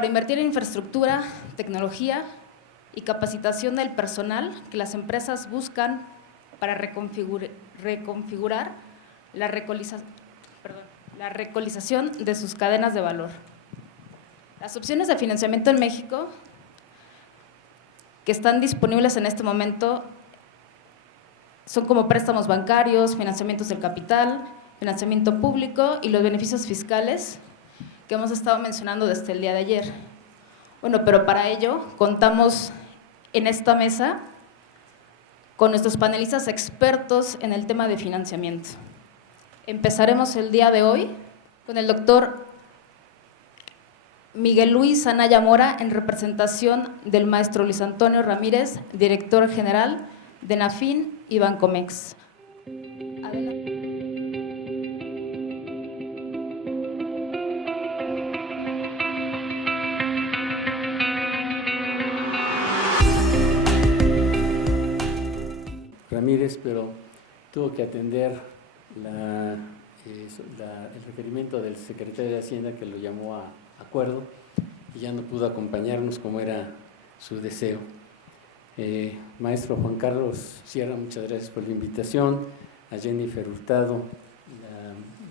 para invertir en infraestructura, tecnología y capacitación del personal que las empresas buscan para reconfigurar la recolonización de sus cadenas de valor. Las opciones de financiamiento en México que están disponibles en este momento son como préstamos bancarios, financiamientos del capital, financiamiento público y los beneficios fiscales que hemos estado mencionando desde el día de ayer. Bueno, pero para ello contamos en esta mesa con nuestros panelistas expertos en el tema de financiamiento. Empezaremos el día de hoy con el doctor Miguel Luis Anaya Mora, en representación del maestro Luis Antonio Ramírez, director general de Nafin y Bancomex. Adelante. Ramírez, pero tuvo que atender el requerimiento del secretario de Hacienda, que lo llamó a acuerdo y ya no pudo acompañarnos como era su deseo. Maestro Juan Carlos Sierra, muchas gracias por la invitación, a Jennifer Hurtado,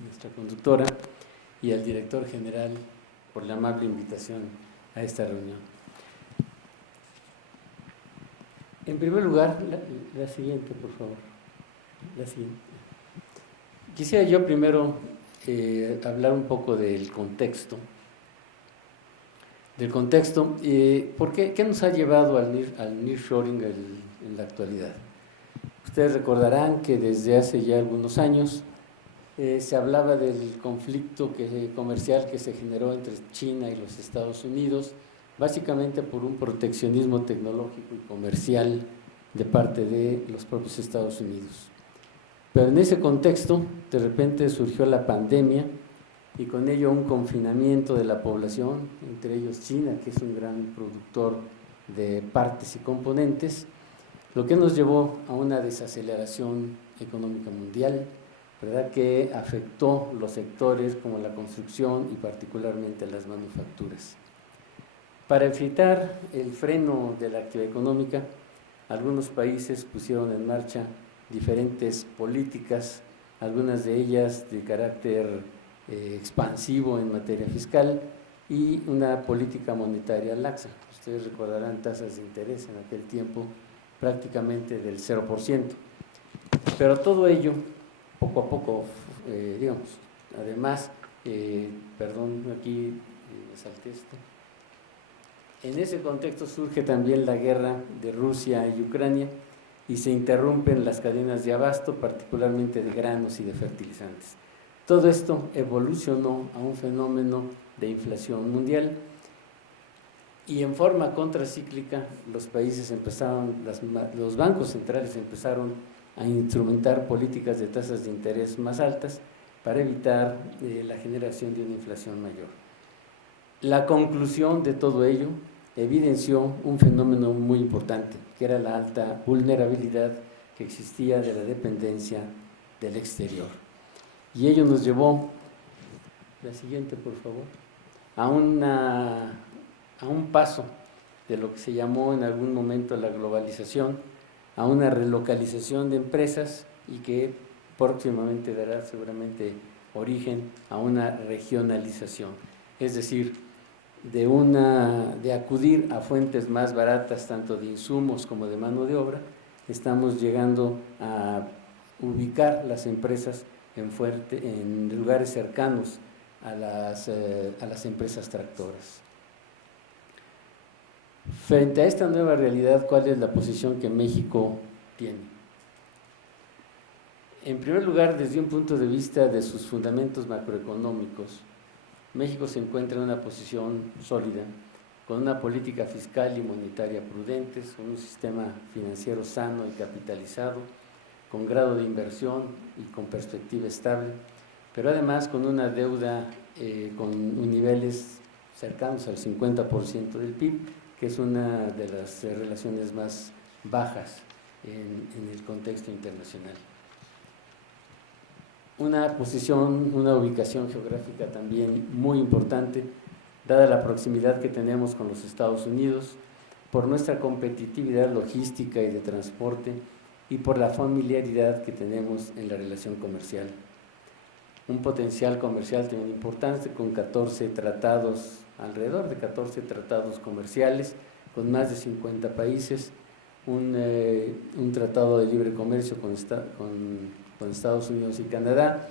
nuestra conductora, y al director general por la amable invitación a esta reunión. En primer lugar, la siguiente, por favor. La siguiente. Quisiera yo primero hablar un poco del contexto. ¿Por qué nos ha llevado al nearshoring en la actualidad? Ustedes recordarán que desde hace ya algunos años se hablaba del conflicto comercial que se generó entre China y los Estados Unidos, básicamente por un proteccionismo tecnológico y comercial de parte de los propios Estados Unidos. Pero en ese contexto, de repente surgió la pandemia y con ello un confinamiento de la población, entre ellos China, que es un gran productor de partes y componentes, lo que nos llevó a una desaceleración económica mundial, ¿verdad?, que afectó los sectores como la construcción y particularmente las manufacturas. Para evitar el freno de la actividad económica, algunos países pusieron en marcha diferentes políticas, algunas de ellas de carácter expansivo en materia fiscal y una política monetaria laxa. Ustedes recordarán tasas de interés en aquel tiempo prácticamente del 0%. Pero todo ello, poco a poco, además, aquí me salté esto. En ese contexto surge también la guerra de Rusia y Ucrania y se interrumpen las cadenas de abasto, particularmente de granos y de fertilizantes. Todo esto evolucionó a un fenómeno de inflación mundial y en forma contracíclica los bancos centrales empezaron a instrumentar políticas de tasas de interés más altas para evitar la generación de una inflación mayor. La conclusión de todo ello evidenció un fenómeno muy importante, que era la alta vulnerabilidad que existía de la dependencia del exterior. Y ello nos llevó, la siguiente por favor, a un paso de lo que se llamó en algún momento la globalización, a una relocalización de empresas y que próximamente dará seguramente origen a una regionalización, es decir, de acudir a fuentes más baratas tanto de insumos como de mano de obra, estamos llegando a ubicar las empresas en lugares cercanos a las empresas tractoras. Frente a esta nueva realidad, ¿cuál es la posición que México tiene? En primer lugar, desde un punto de vista de sus fundamentos macroeconómicos, México se encuentra en una posición sólida, con una política fiscal y monetaria prudentes, con un sistema financiero sano y capitalizado, con grado de inversión y con perspectiva estable, pero además con una deuda con niveles cercanos al 50% del PIB, que es una de las relaciones más bajas en el contexto internacional. Una ubicación geográfica también muy importante, dada la proximidad que tenemos con los Estados Unidos, por nuestra competitividad logística y de transporte y por la familiaridad que tenemos en la relación comercial. Un potencial comercial también importante con 14 tratados, alrededor de 14 tratados comerciales con más de 50 países, un tratado de libre comercio con Estados Unidos y Canadá,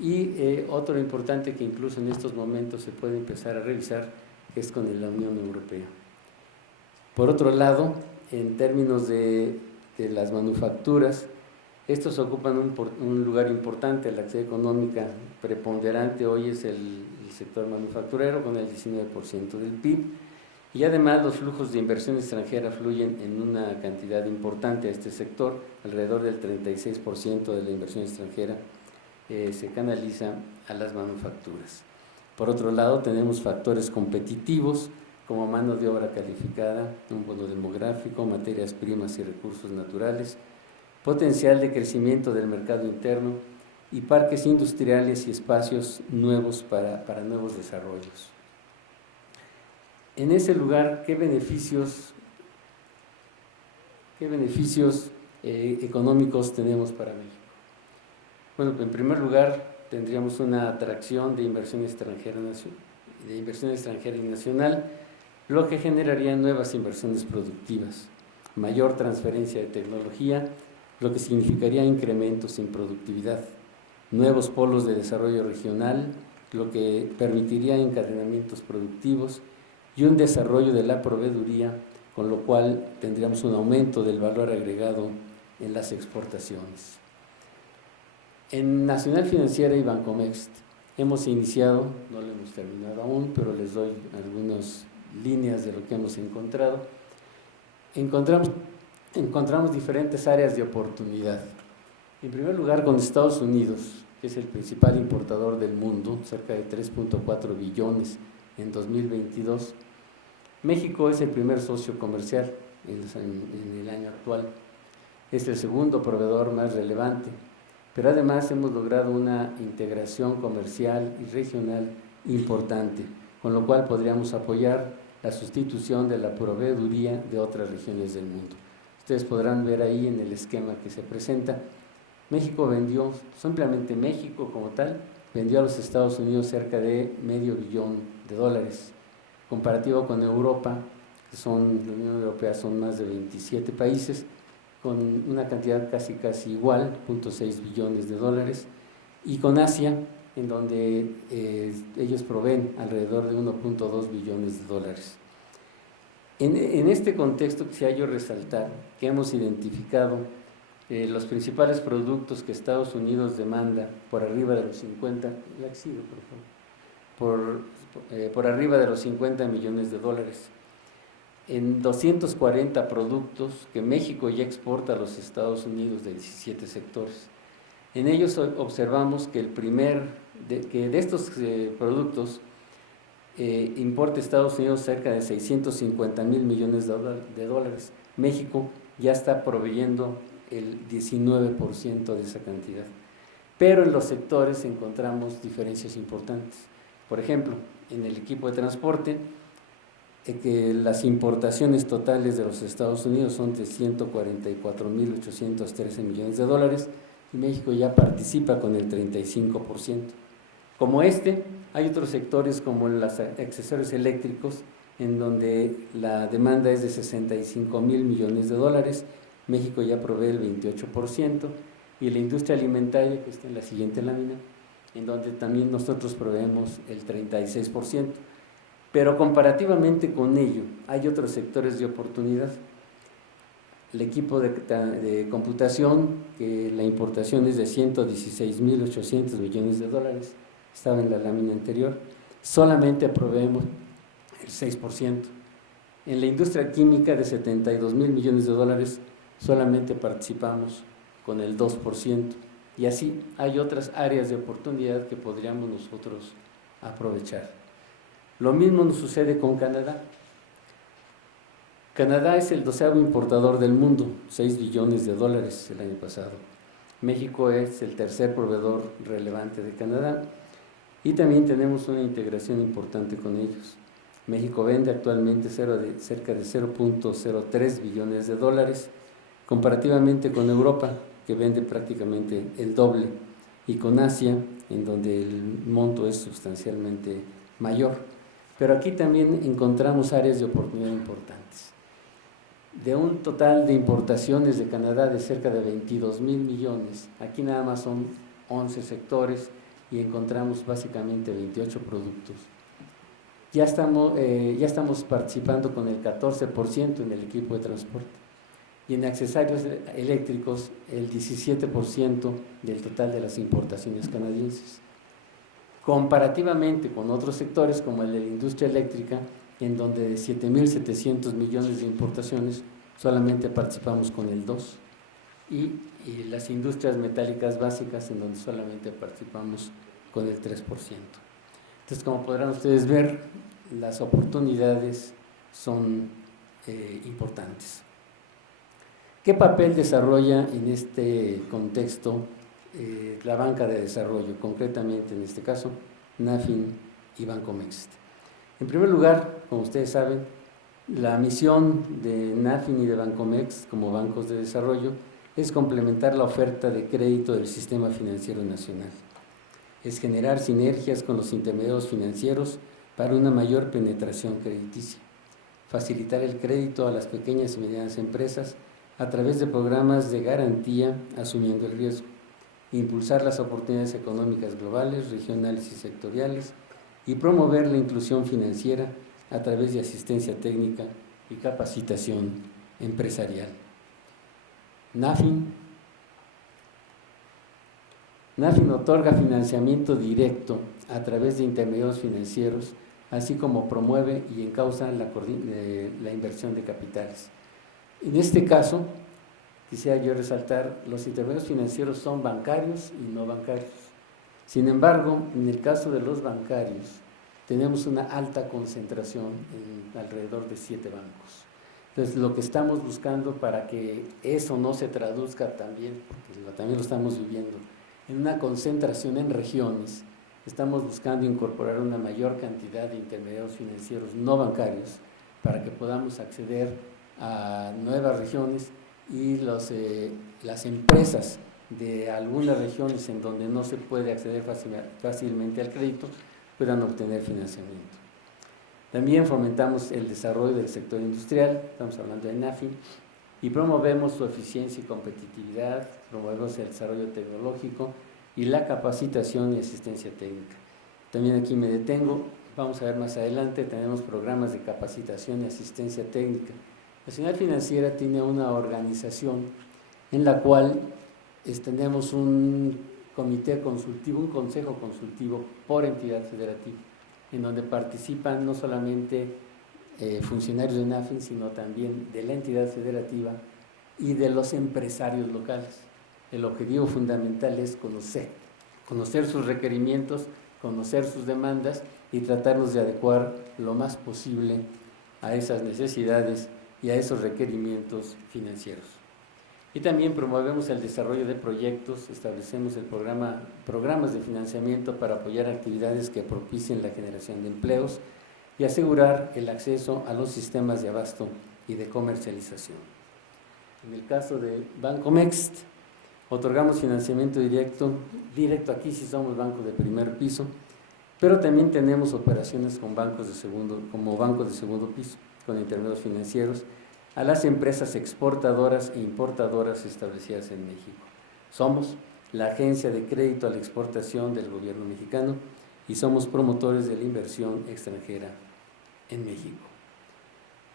y otro importante que incluso en estos momentos se puede empezar a revisar, que es con la Unión Europea. Por otro lado, en términos de las manufacturas, estos ocupan un lugar importante. La actividad económica preponderante hoy es el sector manufacturero con el 19% del PIB, y además los flujos de inversión extranjera fluyen en una cantidad importante a este sector. Alrededor del 36% de la inversión extranjera se canaliza a las manufacturas. Por otro lado, tenemos factores competitivos como mano de obra calificada, un bono demográfico, materias primas y recursos naturales, potencial de crecimiento del mercado interno y parques industriales y espacios nuevos para nuevos desarrollos. En ese lugar, ¿qué beneficios económicos tenemos para México? Bueno, en primer lugar, tendríamos una atracción de inversión extranjera y nacional, lo que generaría nuevas inversiones productivas, mayor transferencia de tecnología, lo que significaría incrementos en productividad, nuevos polos de desarrollo regional, lo que permitiría encadenamientos productivos y un desarrollo de la proveeduría, con lo cual tendríamos un aumento del valor agregado en las exportaciones. En Nacional Financiera y Bancomext hemos iniciado, no lo hemos terminado aún, pero les doy algunas líneas de lo que hemos encontrado. Encontramos diferentes áreas de oportunidad. En primer lugar, con Estados Unidos, que es el principal importador del mundo, cerca de 3.4 billones en 2022. México es el primer socio comercial en el año actual. Es el segundo proveedor más relevante, pero además hemos logrado una integración comercial y regional importante, con lo cual podríamos apoyar la sustitución de la proveeduría de otras regiones del mundo. Ustedes podrán ver ahí en el esquema que se presenta, México vendió, simplemente México como tal, vendió a los Estados Unidos cerca de $500 millones, comparativo con Europa, la Unión Europea son más de 27 países, con una cantidad casi igual, $0.6 billones, y con Asia, en donde ellos proveen alrededor de $1.2 billones. En este contexto quisiera yo resaltar que hemos identificado los principales productos que Estados Unidos demanda por arriba de los 50, por arriba de los $50 millones, en 240 productos que México ya exporta a los Estados Unidos de 17 sectores. En ellos observamos que de estos productos importa Estados Unidos cerca de $650 millones. México ya está proveyendo el 19% de esa cantidad. Pero en los sectores encontramos diferencias importantes. Por ejemplo, en el equipo de transporte, que las importaciones totales de los Estados Unidos son de $144.813 millones, y México ya participa con el 35%. Como hay otros sectores como los accesorios eléctricos, en donde la demanda es de $65.000 millones, México ya provee el 28%, y la industria alimentaria, que está en la siguiente lámina, en donde también nosotros proveemos el 36%. Pero comparativamente con ello, hay otros sectores de oportunidad. El equipo de computación, que la importación es de $116.800 millones, estaba en la lámina anterior, solamente proveemos el 6%. En la industria química de $72.000 millones, solamente participamos con el 2%. Y así hay otras áreas de oportunidad que podríamos nosotros aprovechar. Lo mismo nos sucede con Canadá. Canadá es el 12º importador del mundo, $6 billones el año pasado. México es el tercer proveedor relevante de Canadá y también tenemos una integración importante con ellos. México vende actualmente cerca de 0.03 billones de dólares, comparativamente con Europa, que vende prácticamente el doble, y con Asia, en donde el monto es sustancialmente mayor. Pero aquí también encontramos áreas de oportunidad importantes. De un total de importaciones de Canadá de cerca de 22,000 millones, aquí nada más son 11 sectores y encontramos básicamente 28 productos. Ya estamos participando con el 14% en el equipo de transporte y en accesorios eléctricos el 17% del total de las importaciones canadienses. Comparativamente con otros sectores como el de la industria eléctrica, en donde de 7,700 millones de importaciones solamente participamos con el 2%, y las industrias metálicas básicas, en donde solamente participamos con el 3%. Entonces, como podrán ustedes ver, las oportunidades son importantes. ¿Qué papel desarrolla en este contexto la banca de desarrollo, concretamente en este caso, NAFIN y Bancomext? En primer lugar, como ustedes saben, la misión de NAFIN y de Bancomext como bancos de desarrollo es complementar la oferta de crédito del sistema financiero nacional. Es generar sinergias con los intermediarios financieros para una mayor penetración crediticia, facilitar el crédito a las pequeñas y medianas empresas a través de programas de garantía asumiendo el riesgo, impulsar las oportunidades económicas globales, regionales y sectoriales y promover la inclusión financiera a través de asistencia técnica y capacitación empresarial. NAFIN otorga financiamiento directo a través de intermediarios financieros, así como promueve y encausa la inversión de capitales. En este caso, quisiera yo resaltar, los intermediarios financieros son bancarios y no bancarios. Sin embargo, en el caso de los bancarios, tenemos una alta concentración en alrededor de 7 bancos. Entonces, lo que estamos buscando para que eso no se traduzca también, porque también lo estamos viviendo, en una concentración en regiones, estamos buscando incorporar una mayor cantidad de intermediarios financieros no bancarios para que podamos acceder a nuevas regiones y las empresas de algunas regiones en donde no se puede acceder fácilmente al crédito puedan obtener financiamiento. También fomentamos el desarrollo del sector industrial, estamos hablando de NAFIN, y promovemos su eficiencia y competitividad, promovemos el desarrollo tecnológico y la capacitación y asistencia técnica. También aquí me detengo, vamos a ver más adelante, tenemos programas de capacitación y asistencia técnica. Nacional Financiera tiene una organización en la cual tenemos un comité consultivo, un consejo consultivo por entidad federativa, en donde participan no solamente funcionarios de NAFIN, sino también de la entidad federativa y de los empresarios locales. El objetivo fundamental es conocer sus requerimientos, conocer sus demandas y tratarlos de adecuar lo más posible a esas necesidades y a esos requerimientos financieros. Y también promovemos el desarrollo de proyectos, establecemos programas de financiamiento para apoyar actividades que propicien la generación de empleos y asegurar el acceso a los sistemas de abasto y de comercialización. En el caso de Bancomext, otorgamos financiamiento directo aquí sí somos bancos de primer piso, pero también tenemos operaciones con como bancos de segundo piso, con intermediarios financieros, a las empresas exportadoras e importadoras establecidas en México. Somos la agencia de crédito a la exportación del gobierno mexicano y somos promotores de la inversión extranjera en México.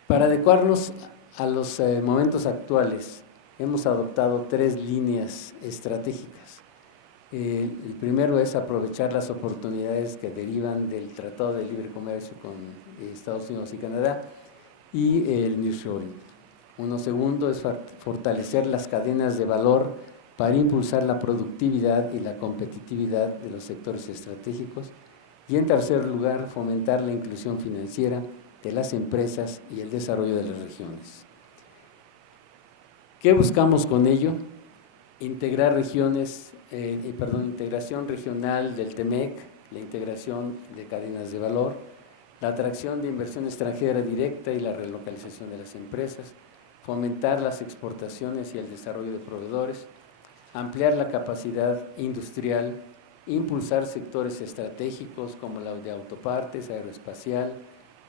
Para adecuarnos a los momentos actuales, hemos adoptado 3 líneas estratégicas. El primero es aprovechar las oportunidades que derivan del Tratado de Libre Comercio con Estados Unidos y Canadá y el nearshoring. Uno segundo es fortalecer las cadenas de valor para impulsar la productividad y la competitividad de los sectores estratégicos. Y en tercer lugar, fomentar la inclusión financiera de las empresas y el desarrollo de las regiones. ¿Qué buscamos con ello? Integración regional del TEMEC, la integración de cadenas de valor, la atracción de inversión extranjera directa y la relocalización de las empresas, fomentar las exportaciones y el desarrollo de proveedores, ampliar la capacidad industrial, impulsar sectores estratégicos como la de autopartes, aeroespacial,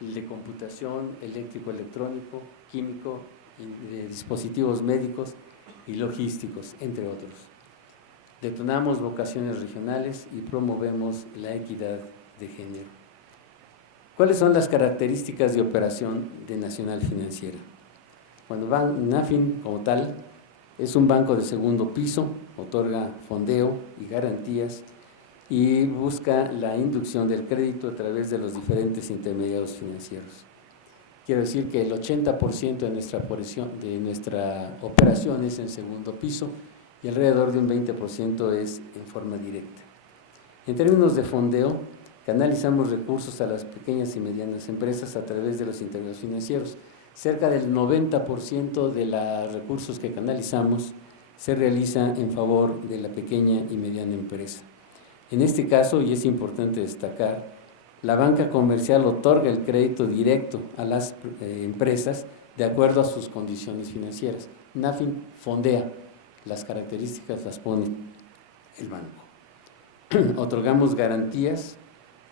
el de computación, eléctrico, electrónico, químico, de dispositivos médicos y logísticos, entre otros. Detonamos vocaciones regionales y promovemos la equidad de género. ¿Cuáles son las características de operación de Nacional Financiera? Cuando NAFIN como tal es un banco de segundo piso, otorga fondeo y garantías y busca la inducción del crédito a través de los diferentes intermediarios financieros. Quiero decir que el 80% de nuestra operación es en segundo piso y alrededor de un 20% es en forma directa. En términos de fondeo, canalizamos recursos a las pequeñas y medianas empresas a través de los intermediarios financieros. Cerca del 90% de los recursos que canalizamos se realiza en favor de la pequeña y mediana empresa. En este caso, y es importante destacar, la banca comercial otorga el crédito directo a las empresas de acuerdo a sus condiciones financieras. NAFIN fondea, las características las pone el banco. Otorgamos garantías,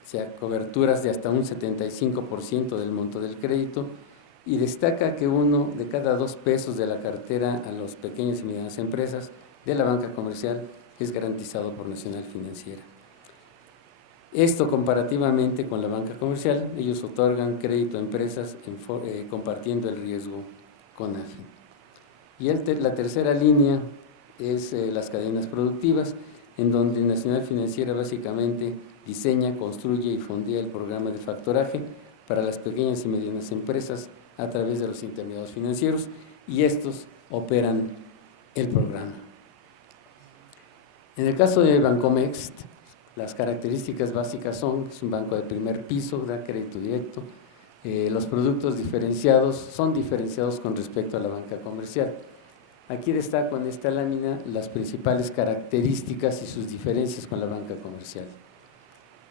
o sea, coberturas de hasta un 75% del monto del crédito, y destaca que 1 de cada 2 pesos de la cartera a las pequeñas y medianas empresas de la banca comercial es garantizado por Nacional Financiera. Esto comparativamente con la banca comercial, ellos otorgan crédito a empresas compartiendo el riesgo con NAFIN. Y la tercera línea es las cadenas productivas, en donde Nacional Financiera básicamente diseña, construye y fondea el programa de factoraje para las pequeñas y medianas empresas a través de los intermediarios financieros, y estos operan el programa. En el caso de Bancomext, las características básicas son: es un banco de primer piso, da crédito directo, los productos son diferenciados con respecto a la banca comercial. Aquí destaco en esta lámina las principales características y sus diferencias con la banca comercial.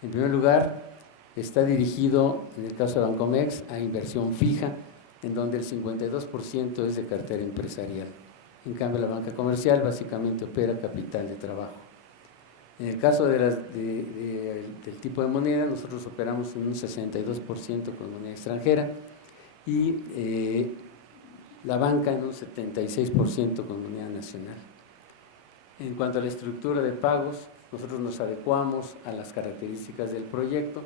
En primer lugar, está dirigido, en el caso de Bancomext, a inversión fija, en donde el 52% es de cartera empresarial. En cambio, la banca comercial básicamente opera capital de trabajo. En el caso del tipo de moneda, nosotros operamos en un 62% con moneda extranjera y la banca en un 76% con moneda nacional. En cuanto a la estructura de pagos, nosotros nos adecuamos a las características del proyecto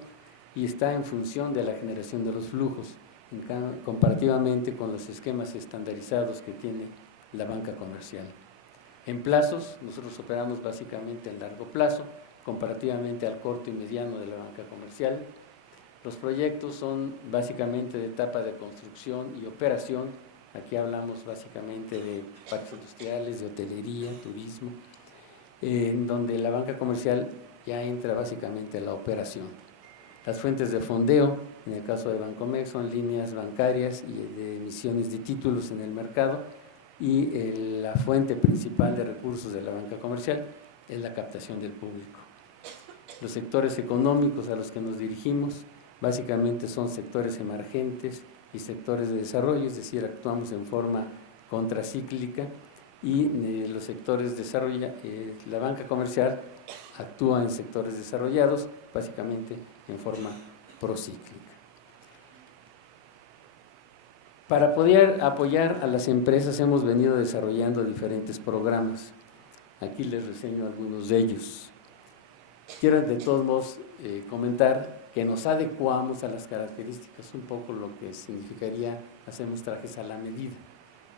y está en función de la generación de los flujos, comparativamente con los esquemas estandarizados que tiene la banca comercial. En plazos, nosotros operamos básicamente en largo plazo, comparativamente al corto y mediano de la banca comercial. Los proyectos son básicamente de etapa de construcción y operación. Aquí hablamos básicamente de parques industriales, de hotelería, turismo, en donde la banca comercial ya entra básicamente en la operación. Las fuentes de fondeo, en el caso de Bancomext, son líneas bancarias y de emisiones de títulos en el mercado, y la fuente principal de recursos de la banca comercial es la captación del público. Los sectores económicos a los que nos dirigimos básicamente son sectores emergentes y sectores de desarrollo, es decir, actuamos en forma contracíclica, y los sectores la banca comercial actúa en sectores desarrollados, básicamente en forma procíclica. Para poder apoyar a las empresas hemos venido desarrollando diferentes programas. Aquí les reseño algunos de ellos. Quiero de todos modos comentar que nos adecuamos a las características, un poco lo que significaría hacemos trajes a la medida.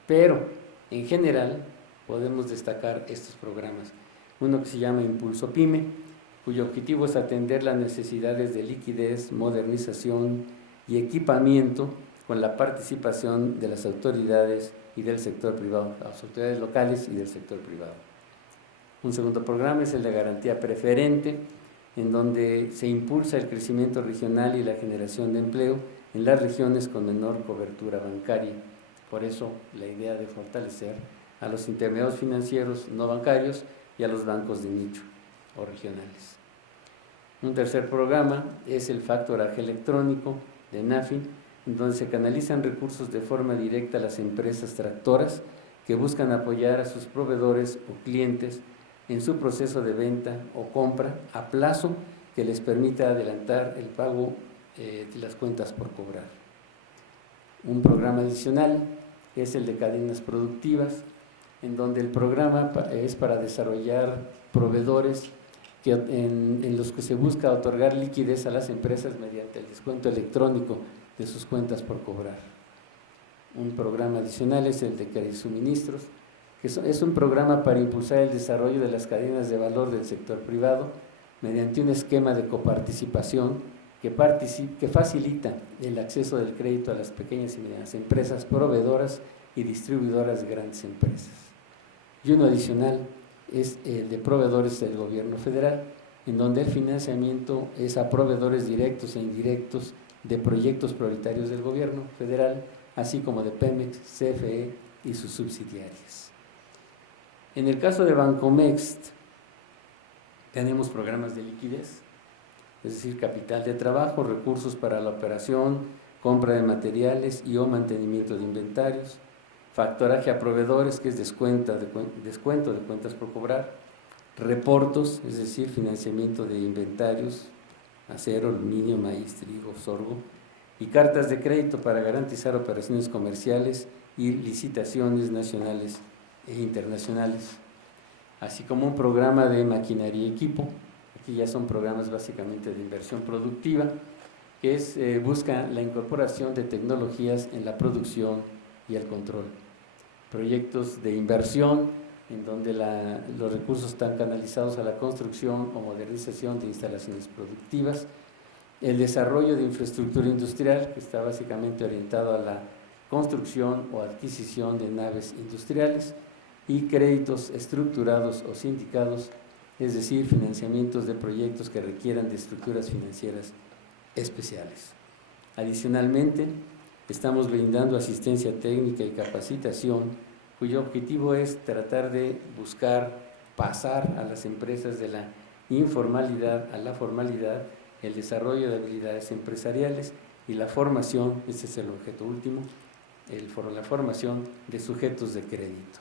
Pero en general podemos destacar estos programas. Uno que se llama Impulso Pyme, cuyo objetivo es atender las necesidades de liquidez, modernización y equipamiento con la participación de las autoridades y del sector privado, las autoridades locales y del sector privado. Un segundo programa es el de garantía preferente, en donde se impulsa el crecimiento regional y la generación de empleo en las regiones con menor cobertura bancaria. Por eso la idea de fortalecer a los intermediarios financieros no bancarios y a los bancos de nicho o regionales. Un tercer programa es el factoraje electrónico, de NAFIN, en donde se canalizan recursos de forma directa a las empresas tractoras que buscan apoyar a sus proveedores o clientes en su proceso de venta o compra a plazo que les permita adelantar el pago de las cuentas por cobrar. Un programa adicional es el de cadenas productivas, en donde el programa es para desarrollar proveedores en los que se busca otorgar liquidez a las empresas mediante el descuento electrónico de sus cuentas por cobrar. Un programa adicional es el de suministros, que es un programa para impulsar el desarrollo de las cadenas de valor del sector privado mediante un esquema de coparticipación que facilita el acceso del crédito a las pequeñas y medianas empresas proveedoras y distribuidoras de grandes empresas. Y uno adicional es el de proveedores del gobierno federal, en donde el financiamiento es a proveedores directos e indirectos de proyectos prioritarios del gobierno federal, así como de Pemex, CFE y sus subsidiarias. En el caso de Bancomext, tenemos programas de liquidez, es decir, capital de trabajo, recursos para la operación, compra de materiales y o mantenimiento de inventarios, factoraje a proveedores, que es descuento de cuentas por cobrar, reportos, es decir, financiamiento de inventarios, acero, aluminio, maíz, trigo, sorgo, y cartas de crédito para garantizar operaciones comerciales y licitaciones nacionales e internacionales, así como un programa de maquinaria y equipo. Aquí ya son programas básicamente de inversión productiva, que busca la incorporación de tecnologías en la producción y el control. Proyectos de inversión, en donde los recursos están canalizados a la construcción o modernización de instalaciones productivas, el desarrollo de infraestructura industrial, que está básicamente orientado a la construcción o adquisición de naves industriales, y créditos estructurados o sindicados, es decir, financiamientos de proyectos que requieran de estructuras financieras especiales. Adicionalmente, estamos brindando asistencia técnica y capacitación, cuyo objetivo es tratar de buscar pasar a las empresas de la informalidad a la formalidad, el desarrollo de habilidades empresariales y la formación, este es el objeto último, la formación de sujetos de crédito.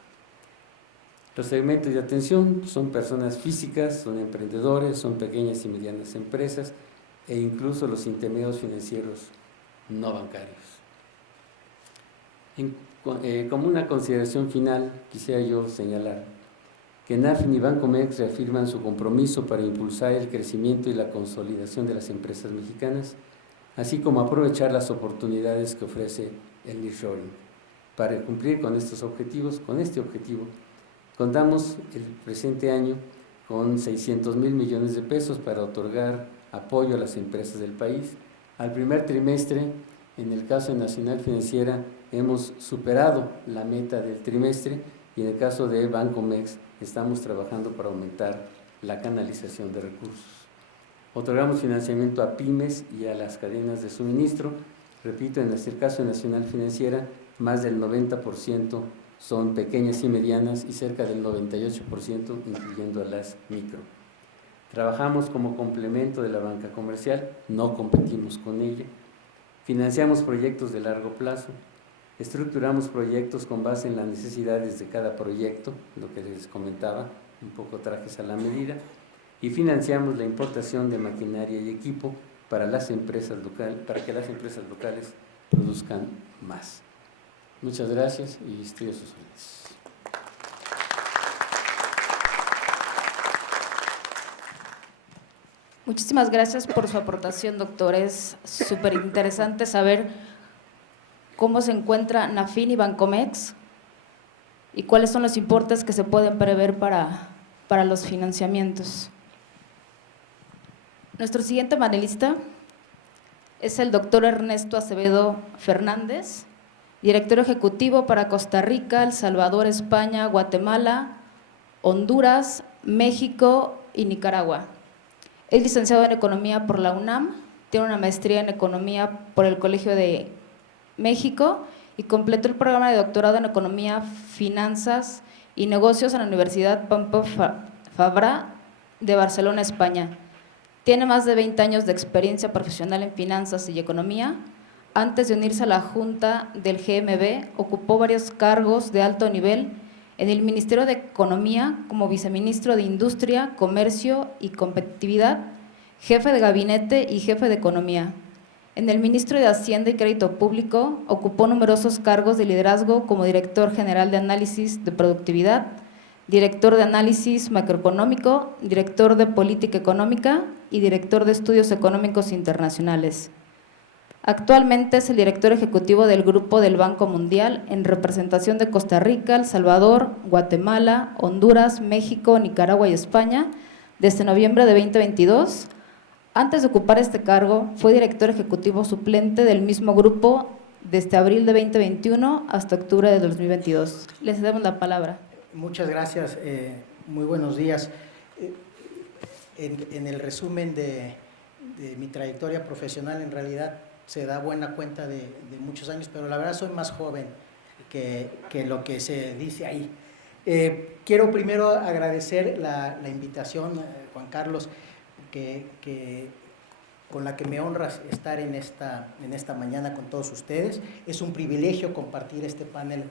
Los segmentos de atención son personas físicas, son emprendedores, son pequeñas y medianas empresas e incluso los intermediarios financieros no bancarios. Como una consideración final, quisiera yo señalar que NAFIN y Bancomext reafirman su compromiso para impulsar el crecimiento y la consolidación de las empresas mexicanas, así como aprovechar las oportunidades que ofrece el nearshoring. Para cumplir con estos objetivos, con este objetivo, contamos el presente año con 600,000 millones de pesos para otorgar apoyo a las empresas del país. Al primer trimestre, en el caso de Nacional Financiera, hemos superado la meta del trimestre y en el caso de Bancomext estamos trabajando para aumentar la canalización de recursos. Otorgamos financiamiento a pymes y a las cadenas de suministro. Repito, en el caso de Nacional Financiera, más del 90% son pequeñas y medianas y cerca del 98% incluyendo a las micro. Trabajamos como complemento de la banca comercial, no competimos con ella. Financiamos proyectos de largo plazo, estructuramos proyectos con base en las necesidades de cada proyecto, lo que les comentaba, un poco trajes a la medida, y financiamos la importación de maquinaria y equipo para las empresas locales, para que las empresas locales produzcan más. Muchas gracias y estoy a sus órdenes. Muchísimas gracias por su aportación, doctor. Es súper interesante saber cómo se encuentra NAFIN y Bancomext y cuáles son los importes que se pueden prever para los financiamientos. Nuestro siguiente panelista es el doctor Ernesto Acevedo Fernández, director ejecutivo para Costa Rica, El Salvador, España, Guatemala, Honduras, México y Nicaragua. Es licenciado en Economía por la UNAM, tiene una maestría en Economía por el Colegio de México y completó el programa de doctorado en Economía, Finanzas y Negocios en la Universidad Pompeu Fabra de Barcelona, España. Tiene más de 20 años de experiencia profesional en finanzas y economía, antes de unirse a la Junta del GMB, ocupó varios cargos de alto nivel en el Ministerio de Economía como viceministro de Industria, Comercio y Competitividad, jefe de gabinete y jefe de Economía. En el Ministerio de Hacienda y Crédito Público ocupó numerosos cargos de liderazgo como director general de análisis de productividad, director de análisis macroeconómico, director de política económica y director de estudios económicos internacionales. Actualmente es el director ejecutivo del Grupo del Banco Mundial en representación de Costa Rica, El Salvador, Guatemala, Honduras, México, Nicaragua y España desde noviembre de 2022. Antes de ocupar este cargo, fue director ejecutivo suplente del mismo grupo desde abril de 2021 hasta octubre de 2022. Les cedemos la palabra. Muchas gracias, muy buenos días. En el resumen de mi trayectoria profesional, en realidad se da buena cuenta de muchos años, pero la verdad soy más joven que lo que se dice ahí. Quiero primero agradecer la invitación, Juan Carlos, con la que me honras estar en esta mañana con todos ustedes. Es un privilegio compartir este panel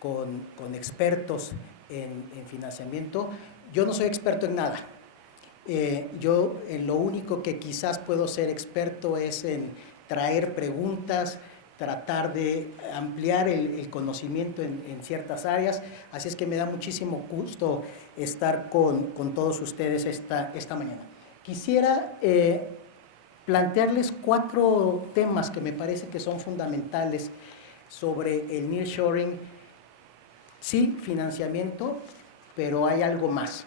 con expertos en financiamiento. Yo no soy experto en nada. Yo en lo único que quizás puedo ser experto es en traer preguntas, tratar de ampliar el conocimiento en ciertas áreas. Así es que me da muchísimo gusto estar con todos ustedes esta mañana. Quisiera plantearles 4 temas que me parece que son fundamentales sobre el nearshoring. Sí, financiamiento, pero hay algo más.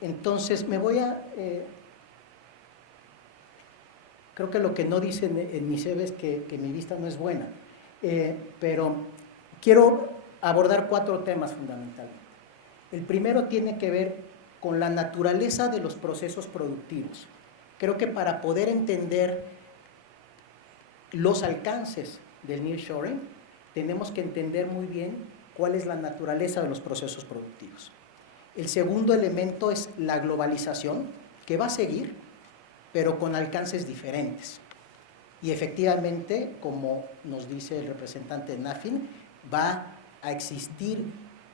Entonces, me voy a... creo que lo que no dice en mi CV es que mi vista no es buena, pero quiero abordar 4 temas fundamentalmente. El primero tiene que ver con la naturaleza de los procesos productivos. Creo que para poder entender los alcances del nearshoring, tenemos que entender muy bien cuál es la naturaleza de los procesos productivos. El segundo elemento es la globalización, que va a seguir, pero con alcances diferentes. Y efectivamente, como nos dice el representante de NAFIN, va a existir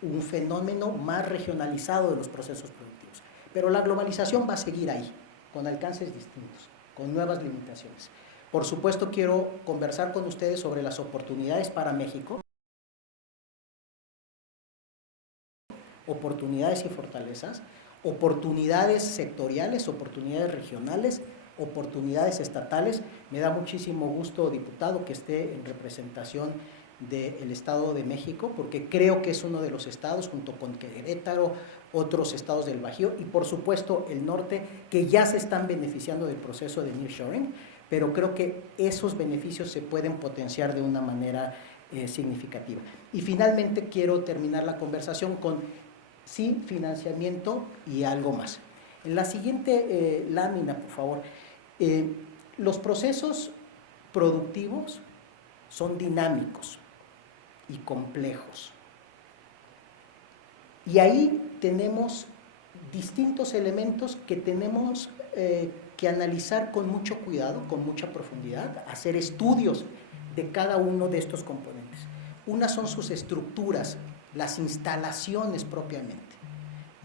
un fenómeno más regionalizado de los procesos productivos. Pero la globalización va a seguir ahí, con alcances distintos, con nuevas limitaciones. Por supuesto, quiero conversar con ustedes sobre las oportunidades para México, oportunidades y fortalezas, oportunidades sectoriales, oportunidades regionales, oportunidades estatales. Me da muchísimo gusto, diputado, que esté en representación del Estado de México, porque creo que es uno de los estados, junto con Querétaro, otros estados del Bajío y por supuesto el norte, que ya se están beneficiando del proceso de nearshoring, pero creo que esos beneficios se pueden potenciar de una manera significativa. Y finalmente quiero terminar la conversación con sí, financiamiento y algo más. En la siguiente lámina, por favor, los procesos productivos son dinámicos y complejos. Y ahí tenemos distintos elementos que tenemos que analizar con mucho cuidado, con mucha profundidad, hacer estudios de cada uno de estos componentes. Una son sus estructuras, las instalaciones propiamente.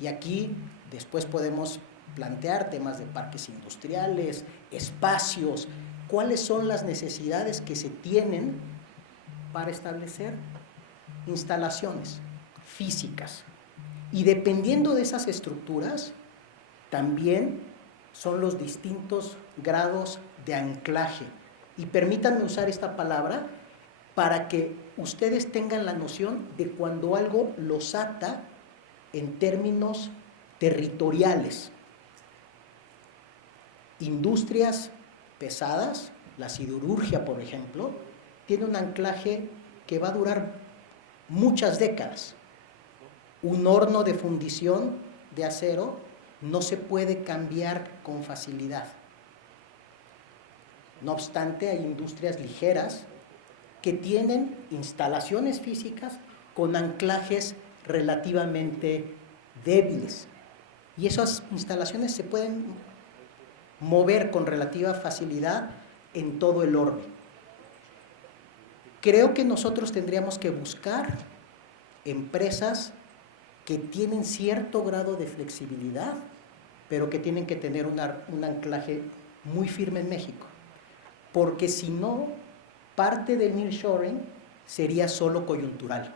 Y aquí después podemos plantear temas de parques industriales, espacios, cuáles son las necesidades que se tienen para establecer instalaciones físicas. Y dependiendo de esas estructuras, también son los distintos grados de anclaje. Y permítanme usar esta palabra para que ustedes tengan la noción de cuando algo los ata en términos territoriales. Industrias pesadas, la siderurgia, por ejemplo, tiene un anclaje que va a durar muchas décadas. Un horno de fundición de acero no se puede cambiar con facilidad. No obstante, hay industrias ligeras que tienen instalaciones físicas con anclajes relativamente débiles. Y esas instalaciones se pueden mover con relativa facilidad en todo el orbe. creo que nosotros tendríamos que buscar empresas que tienen cierto grado de flexibilidad, pero que tienen que tener un anclaje muy firme en México. Porque si no, parte del nearshoring sería solo coyuntural.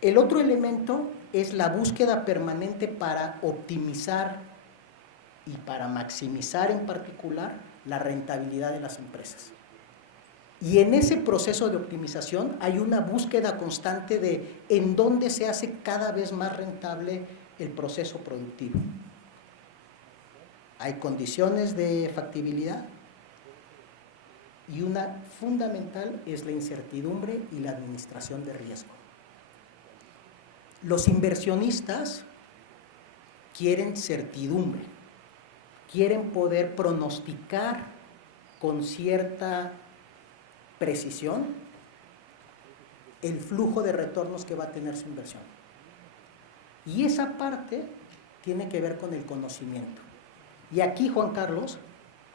El otro elemento es la búsqueda permanente para optimizar y para maximizar en particular la rentabilidad de las empresas. Y en ese proceso de optimización hay una búsqueda constante de en dónde se hace cada vez más rentable el proceso productivo. Hay condiciones de factibilidad y una fundamental es la incertidumbre y la administración de riesgo. Los inversionistas quieren certidumbre, quieren poder pronosticar con cierta precisión el flujo de retornos que va a tener su inversión. Y esa parte tiene que ver con el conocimiento. Y aquí, Juan Carlos,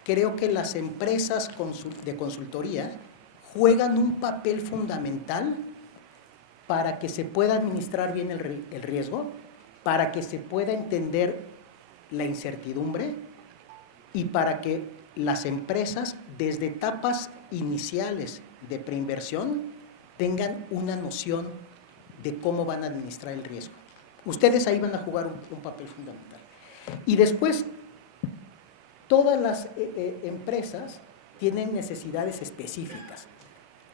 creo que las empresas de consultoría juegan un papel fundamental para que se pueda administrar bien el riesgo, para que se pueda entender la incertidumbre y para que las empresas, desde etapas iniciales de preinversión, tengan una noción de cómo van a administrar el riesgo. Ustedes ahí van a jugar un papel fundamental. Y después, todas las empresas tienen necesidades específicas,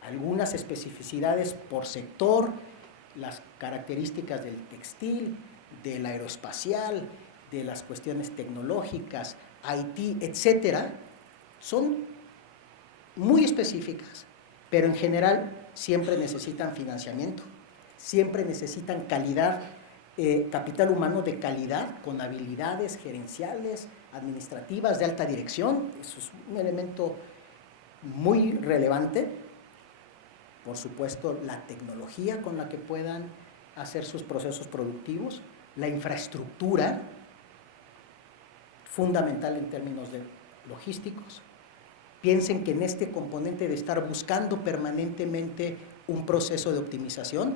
algunas especificidades por sector, las características del textil, del aeroespacial, de las cuestiones tecnológicas, IT, etcétera, son muy específicas, pero en general siempre necesitan financiamiento, siempre necesitan calidad, capital humano de calidad, con habilidades gerenciales, administrativas, de alta dirección. Eso es un elemento muy relevante. Por supuesto, la tecnología con la que puedan hacer sus procesos productivos, la infraestructura, fundamental en términos de logísticos. Piensen que en este componente de estar buscando permanentemente un proceso de optimización,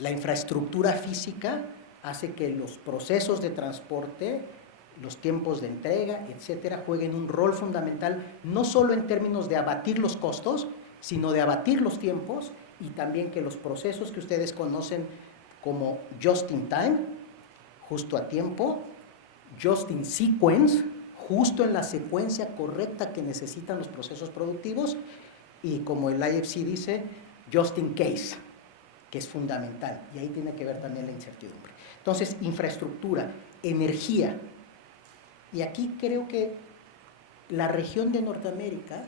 la infraestructura física hace que los procesos de transporte, los tiempos de entrega, etcétera, jueguen un rol fundamental, no solo en términos de abatir los costos, sino de abatir los tiempos, y también que los procesos que ustedes conocen como just in time, justo a tiempo, just in sequence, justo en la secuencia correcta que necesitan los procesos productivos, y como el IFC dice, just in case, que es fundamental, y ahí tiene que ver también la incertidumbre. Entonces, infraestructura, energía, y aquí creo que la región de Norteamérica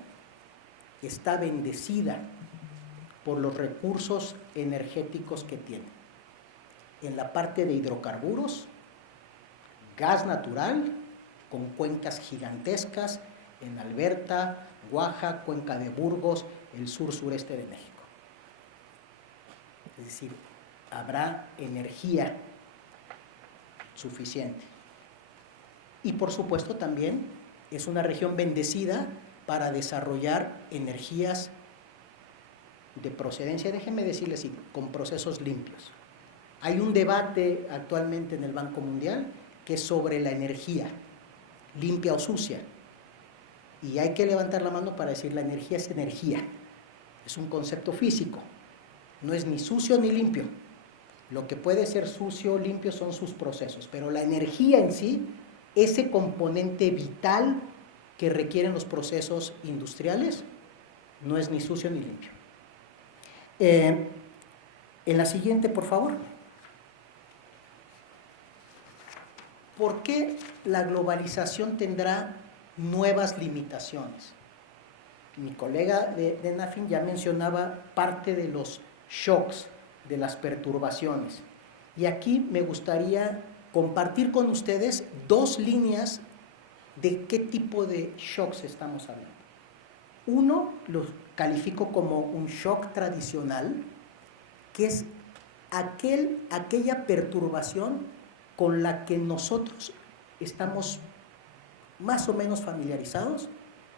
está bendecida por los recursos energéticos que tiene. En la parte de hidrocarburos, gas natural, con cuencas gigantescas en Alberta, Oaxaca, Cuenca de Burgos, el sur-sureste de México. Es decir, habrá energía suficiente. Y por supuesto también es una región bendecida para desarrollar energías de procedencia, déjenme decirles, con procesos limpios. Hay un debate actualmente en el Banco Mundial que es sobre la energía, limpia o sucia. Y hay que levantar la mano para decir, la energía es energía. Es un concepto físico. No es ni sucio ni limpio. Lo que puede ser sucio o limpio son sus procesos. Pero la energía en sí, ese componente vital que requieren los procesos industriales, no es ni sucio ni limpio. En la siguiente, por favor. ¿Por qué la globalización tendrá nuevas limitaciones? Mi colega de NAFIN ya mencionaba parte de los shocks, de las perturbaciones. Y aquí me gustaría compartir con ustedes dos líneas de qué tipo de shocks estamos hablando. Uno lo califico como un shock tradicional, que es aquella perturbación con la que nosotros estamos más o menos familiarizados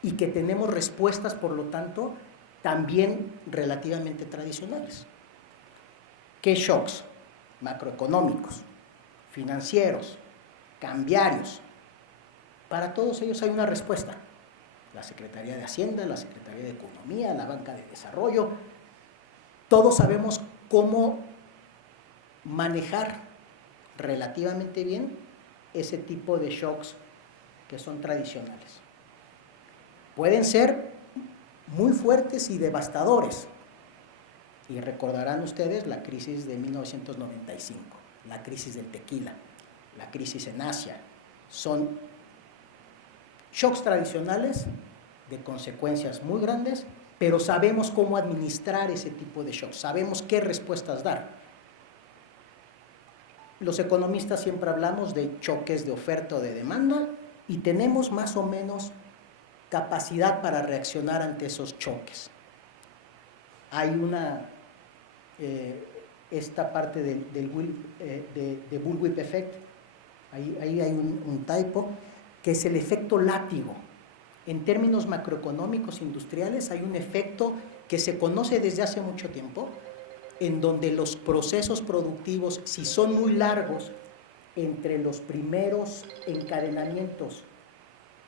y que tenemos respuestas, por lo tanto, también relativamente tradicionales. ¿Qué shocks? Macroeconómicos, financieros, cambiarios. Para todos ellos hay una respuesta. La Secretaría de Hacienda, la Secretaría de Economía, la Banca de Desarrollo. Todos sabemos cómo manejar relativamente bien ese tipo de shocks que son tradicionales. Pueden ser muy fuertes y devastadores. Y recordarán ustedes la crisis de 1995, la crisis del tequila, la crisis en Asia. Son shocks tradicionales de consecuencias muy grandes, pero sabemos cómo administrar ese tipo de shocks, sabemos qué respuestas dar. Los economistas siempre hablamos de choques de oferta o de demanda y tenemos más o menos capacidad para reaccionar ante esos choques. Hay esta parte de bullwhip effect, ahí hay un typo, que es el efecto látigo. En términos macroeconómicos industriales hay un efecto que se conoce desde hace mucho tiempo, en donde los procesos productivos, si son muy largos, entre los primeros encadenamientos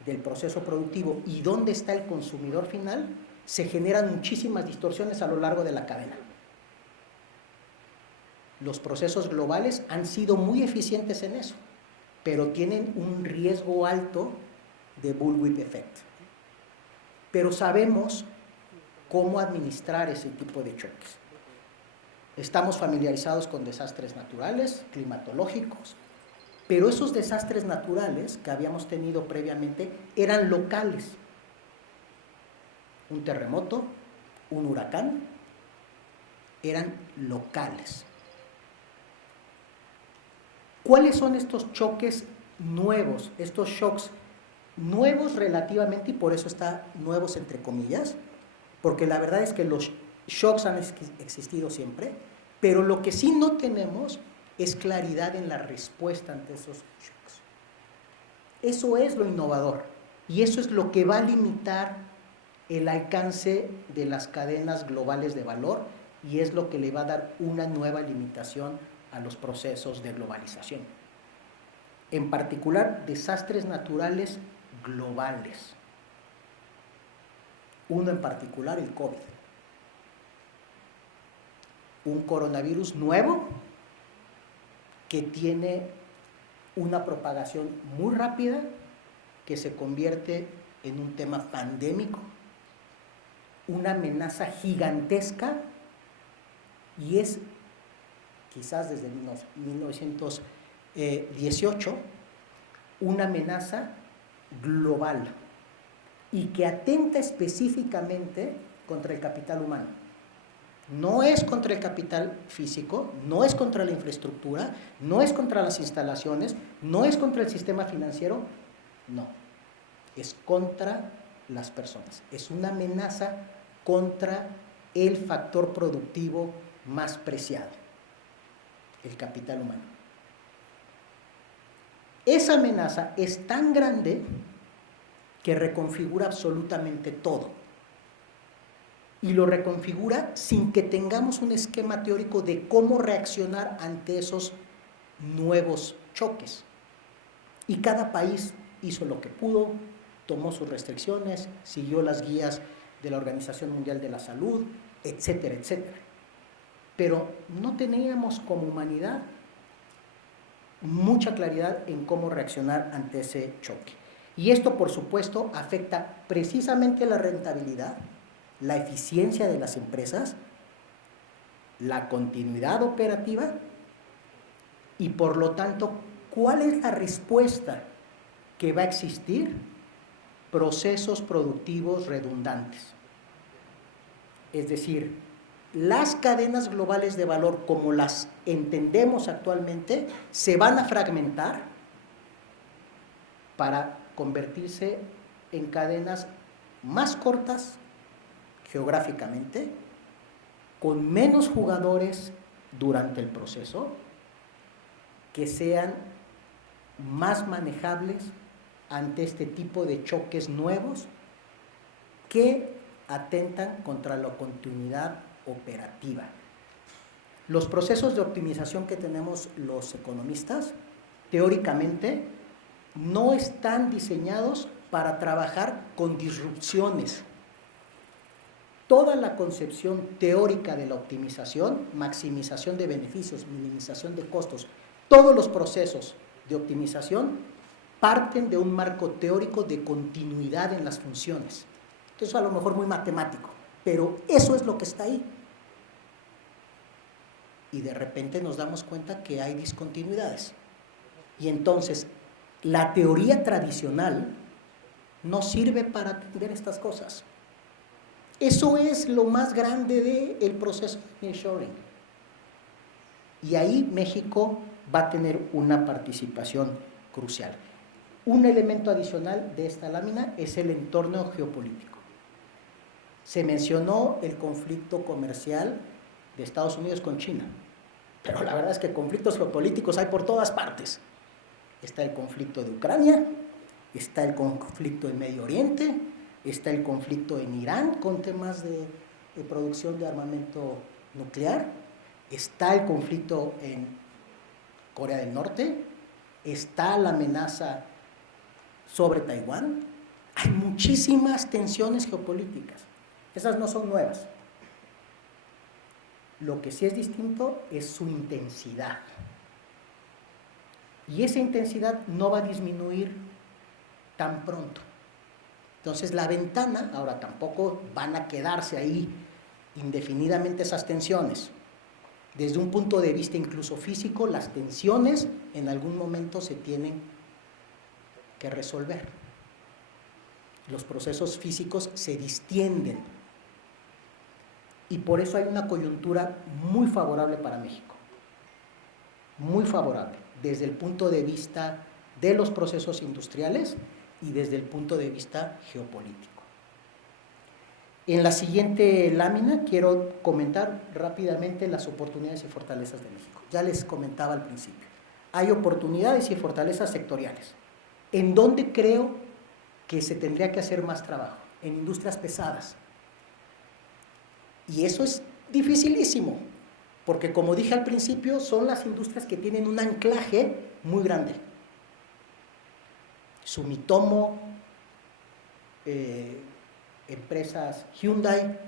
del proceso productivo y dónde está el consumidor final, se generan muchísimas distorsiones a lo largo de la cadena. Los procesos globales han sido muy eficientes en eso, pero tienen un riesgo alto de bullwhip effect. Pero sabemos cómo administrar ese tipo de choques. Estamos familiarizados con desastres naturales, climatológicos, pero esos desastres naturales que habíamos tenido previamente eran locales. Un terremoto, un huracán, eran locales. ¿Cuáles son estos choques nuevos? Estos shocks nuevos relativamente, y por eso está nuevos entre comillas, porque la verdad es que los shocks han existido siempre, pero lo que sí no tenemos es claridad en la respuesta ante esos shocks. Eso es lo innovador y eso es lo que va a limitar el alcance de las cadenas globales de valor y es lo que le va a dar una nueva limitación a los procesos de globalización. En particular, desastres naturales globales. Uno en particular, el COVID. Un coronavirus nuevo que tiene una propagación muy rápida, que se convierte en un tema pandémico, una amenaza gigantesca y es quizás desde 1918 una amenaza global y que atenta específicamente contra el capital humano. No es contra el capital físico, no es contra la infraestructura, no es contra las instalaciones, no es contra el sistema financiero, no, es contra las personas. Es una amenaza contra el factor productivo más preciado, el capital humano. Esa amenaza es tan grande que reconfigura absolutamente todo. Y lo reconfigura sin que tengamos un esquema teórico de cómo reaccionar ante esos nuevos choques. Y cada país hizo lo que pudo, tomó sus restricciones, siguió las guías de la Organización Mundial de la Salud, etcétera, etcétera. Pero no teníamos como humanidad mucha claridad en cómo reaccionar ante ese choque. Y esto, por supuesto, afecta precisamente la rentabilidad, la eficiencia de las empresas, la continuidad operativa y, por lo tanto, ¿cuál es la respuesta que va a existir? Procesos productivos redundantes. Es decir, las cadenas globales de valor como las entendemos actualmente se van a fragmentar para convertirse en cadenas más cortas geográficamente, con menos jugadores durante el proceso, que sean más manejables ante este tipo de choques nuevos que atentan contra la continuidad operativa. Los procesos de optimización que tenemos los economistas, teóricamente, no están diseñados para trabajar con disrupciones. Toda la concepción teórica de la optimización, maximización de beneficios, minimización de costos, todos los procesos de optimización parten de un marco teórico de continuidad en las funciones. Eso a lo mejor muy matemático, pero eso es lo que está ahí. Y de repente nos damos cuenta que hay discontinuidades. Y entonces, la teoría tradicional no sirve para atender estas cosas. Eso es lo más grande del proceso de nearshoring. Y ahí México va a tener una participación crucial. Un elemento adicional de esta lámina es el entorno geopolítico. Se mencionó el conflicto comercial de Estados Unidos con China, pero la verdad es que conflictos geopolíticos hay por todas partes. Está el conflicto de Ucrania, está el conflicto en Medio Oriente, está el conflicto en Irán con temas de producción de armamento nuclear, está el conflicto en Corea del Norte, está la amenaza sobre Taiwán. Hay muchísimas tensiones geopolíticas. Esas no son nuevas. Lo que sí es distinto es su intensidad. Y esa intensidad no va a disminuir tan pronto. Entonces la ventana, ahora tampoco van a quedarse ahí indefinidamente esas tensiones. Desde un punto de vista incluso físico, las tensiones en algún momento se tienen que resolver. Los procesos físicos se distienden. Y por eso hay una coyuntura muy favorable para México. Muy favorable, desde el punto de vista de los procesos industriales y desde el punto de vista geopolítico. En la siguiente lámina quiero comentar rápidamente las oportunidades y fortalezas de México. Ya les comentaba al principio. Hay oportunidades y fortalezas sectoriales. ¿En dónde creo que se tendría que hacer más trabajo? En industrias pesadas. Y eso es dificilísimo, porque como dije al principio, son las industrias que tienen un anclaje muy grande. Sumitomo, empresas Hyundai,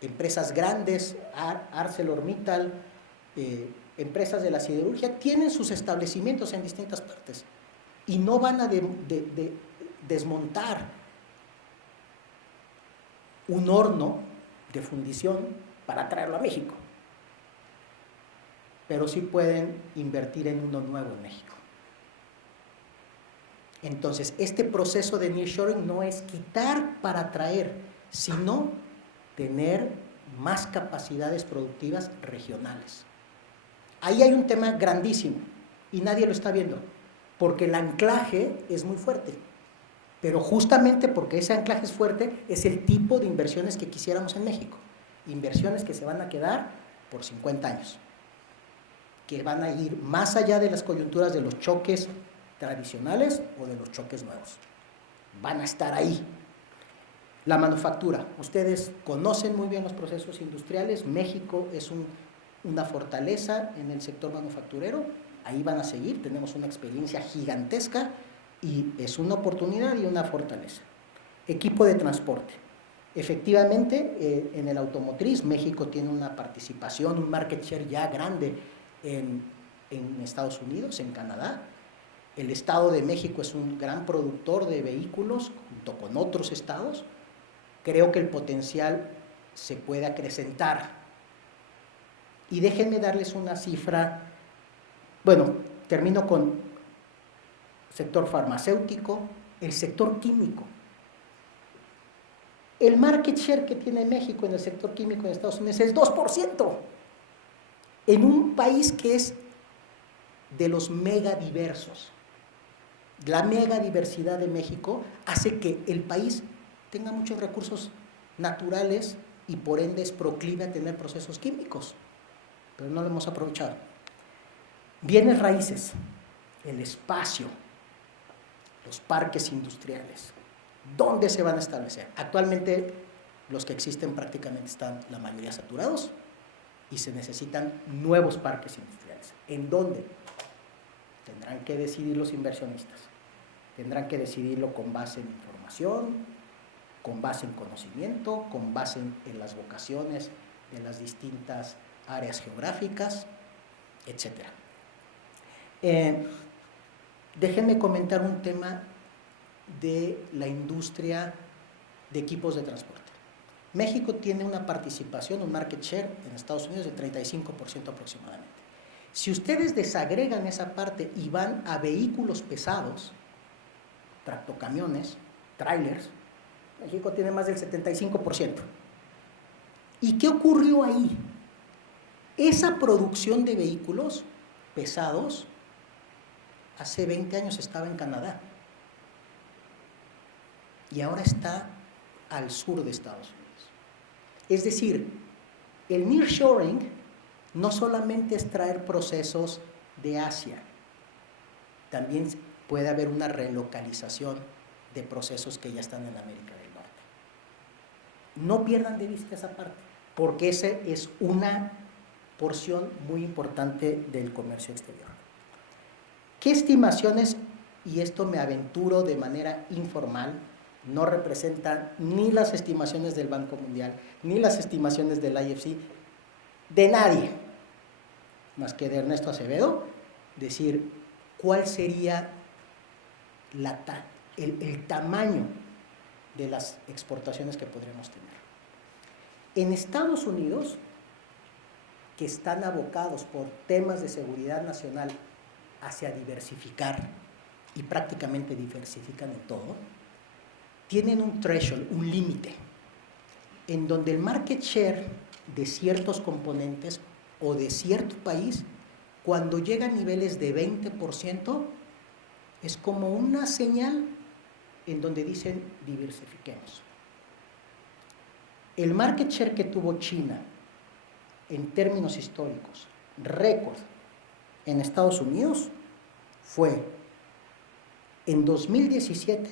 empresas grandes, ArcelorMittal, empresas de la siderurgia, tienen sus establecimientos en distintas partes y no van a desmontar un horno de fundición para traerlo a México, pero sí pueden invertir en uno nuevo en México. Entonces, este proceso de nearshoring no es quitar para traer, sino tener más capacidades productivas regionales. Ahí hay un tema grandísimo y nadie lo está viendo, porque el anclaje es muy fuerte. Pero justamente porque ese anclaje es fuerte, es el tipo de inversiones que quisiéramos en México. Inversiones que se van a quedar por 50 años, que van a ir más allá de las coyunturas de los choques tradicionales o de los choques nuevos. Van a estar ahí. La manufactura. Ustedes conocen muy bien los procesos industriales. México es una fortaleza en el sector manufacturero. Ahí van a seguir. Tenemos una experiencia gigantesca y es una oportunidad y una fortaleza. Equipo de transporte. Efectivamente, en el automotriz, México tiene una participación, un market share ya grande en Estados Unidos, en Canadá. El Estado de México es un gran productor de vehículos junto con otros estados. Creo que el potencial se puede acrecentar. Y déjenme darles una cifra. Bueno, termino con sector farmacéutico, el sector químico. El market share que tiene México en el sector químico en Estados Unidos es 2%. En un país que es de los megadiversos. La megadiversidad de México hace que el país tenga muchos recursos naturales y por ende es proclive a tener procesos químicos, pero no lo hemos aprovechado. Bienes raíces, el espacio, los parques industriales, ¿dónde se van a establecer? Actualmente Los que existen prácticamente están la mayoría saturados y se necesitan nuevos parques industriales. ¿En dónde? Tendrán que decidir los inversionistas. Tendrán que decidirlo con base en información, con base en conocimiento, con base en las vocaciones de las distintas áreas geográficas, etc. Déjenme comentar un tema de la industria de equipos de transporte. México tiene una participación, un market share en Estados Unidos de 35% aproximadamente. Si ustedes desagregan esa parte y van a vehículos pesados, tractocamiones, trailers, México tiene más del 75%. ¿Y qué ocurrió ahí? Esa producción de vehículos pesados hace 20 años estaba en Canadá y ahora está al sur de Estados Unidos. Es decir, el nearshoring no solamente es traer procesos de Asia, también puede haber una relocalización de procesos que ya están en América del Norte. No pierdan de vista esa parte, porque esa es una porción muy importante del comercio exterior. ¿Qué estimaciones, y esto me aventuro de manera informal, no representan ni las estimaciones del Banco Mundial, ni las estimaciones del IFC, de nadie, más que de Ernesto Acevedo, decir cuál sería el tamaño de las exportaciones que podríamos tener? En Estados Unidos, que están abocados por temas de seguridad nacional hacia diversificar, y prácticamente diversifican en todo, tienen un threshold, un límite, en donde el market share de ciertos componentes o de cierto país, cuando llega a niveles de 20%, es como una señal en donde dicen diversifiquemos. El market share que tuvo China en términos históricos, récord en Estados Unidos, fue en 2017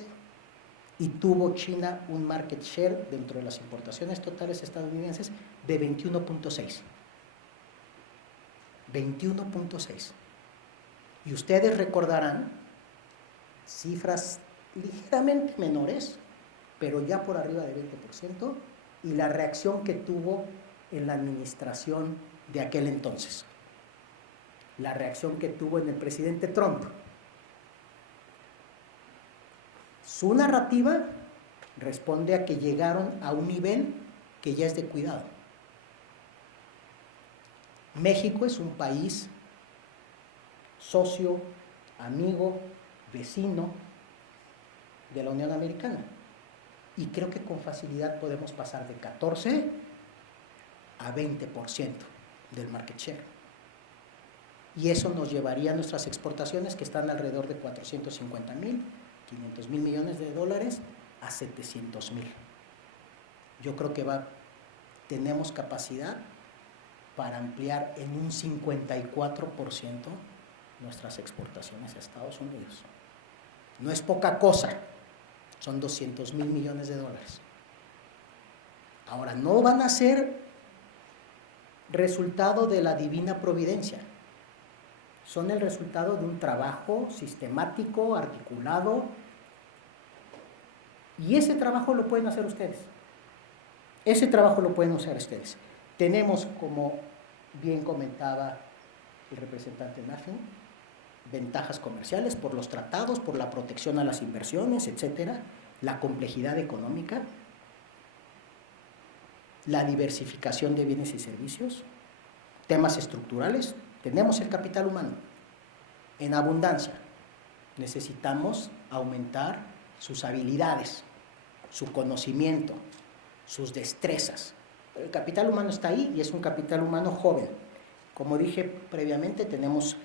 y tuvo China un market share dentro de las importaciones totales estadounidenses de 21.6. 21.6. Y ustedes recordarán cifras ligeramente menores, pero ya por arriba de 20%, y la reacción que tuvo en la administración de aquel entonces. La reacción que tuvo en el presidente Trump. Su narrativa responde a que llegaron a un nivel que ya es de cuidado. México es un país socio, amigo, vecino de la Unión Americana. Y creo que con facilidad podemos pasar de 14 a 20% del market share. Y eso nos llevaría a nuestras exportaciones, que están alrededor de 450,000, 500,000 millones de dólares, a 700,000. Yo creo que tenemos capacidad para ampliar en un 54% nuestras exportaciones a Estados Unidos. No es poca cosa, son 200,000 millones de dólares. Ahora, no van a ser resultado de la divina providencia, son el resultado de un trabajo sistemático, articulado, y ese trabajo lo pueden hacer ustedes. Ese trabajo lo pueden hacer ustedes. Tenemos, como bien comentaba el representante Matthew, ventajas comerciales por los tratados, por la protección a las inversiones, etcétera, la complejidad económica, la diversificación de bienes y servicios, temas estructurales. Tenemos el capital humano en abundancia. Necesitamos aumentar sus habilidades, su conocimiento, sus destrezas. El capital humano está ahí y es un capital humano joven. Como dije previamente, tenemos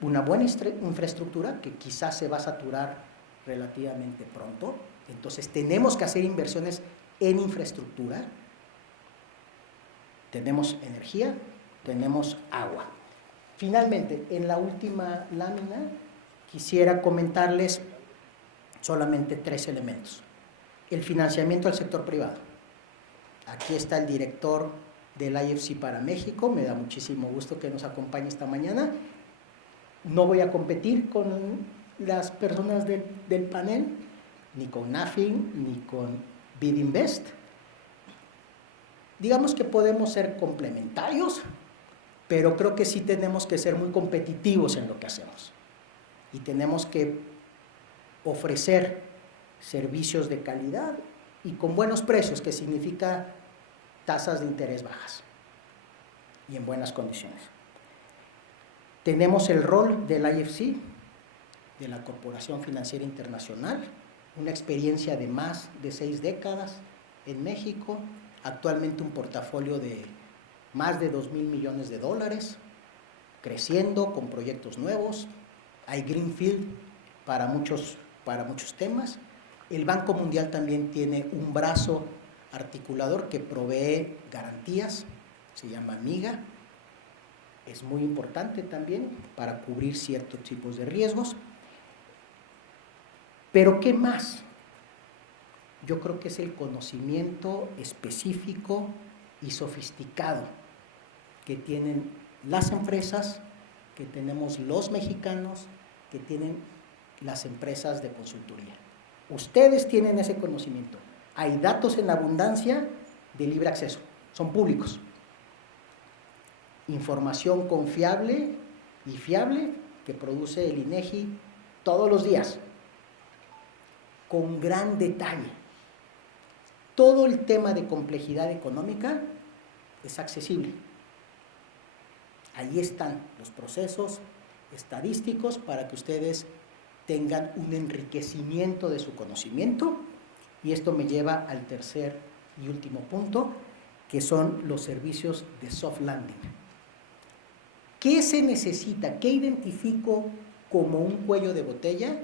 una buena infraestructura que quizás se va a saturar relativamente pronto. Entonces tenemos que hacer inversiones en infraestructura. Tenemos energía, tenemos agua. Finalmente, en la última lámina quisiera comentarles solamente 3 elementos. El financiamiento al sector privado. Aquí está el director del IFC para México, me da muchísimo gusto que nos acompañe esta mañana. No voy a competir con las personas del panel, ni con Nothing, ni con BidInvest. Digamos que podemos ser complementarios, pero creo que sí tenemos que ser muy competitivos en lo que hacemos. Y tenemos que ofrecer servicios de calidad y con buenos precios, que significa tasas de interés bajas y en buenas condiciones. Tenemos el rol del IFC, de la Corporación Financiera Internacional, una experiencia de más de 6 décadas en México, actualmente un portafolio de más de $2,000 millones, creciendo con proyectos nuevos. Hay greenfield para muchos temas. El Banco Mundial también tiene un brazo articulador que provee garantías, se llama MIGA. Es muy importante también para cubrir ciertos tipos de riesgos. Pero ¿qué más? Yo creo que es el conocimiento específico y sofisticado que tienen las empresas, que tenemos los mexicanos, que tienen las empresas de consultoría. Ustedes tienen ese conocimiento. Hay datos en abundancia de libre acceso, son públicos. Información confiable y fiable que produce el INEGI todos los días, con gran detalle. Todo el tema de complejidad económica es accesible. Ahí están los procesos estadísticos para que ustedes tengan un enriquecimiento de su conocimiento. Y esto me lleva al tercer y último punto, que son los servicios de soft landing. ¿Qué se necesita? ¿Qué identifico como un cuello de botella?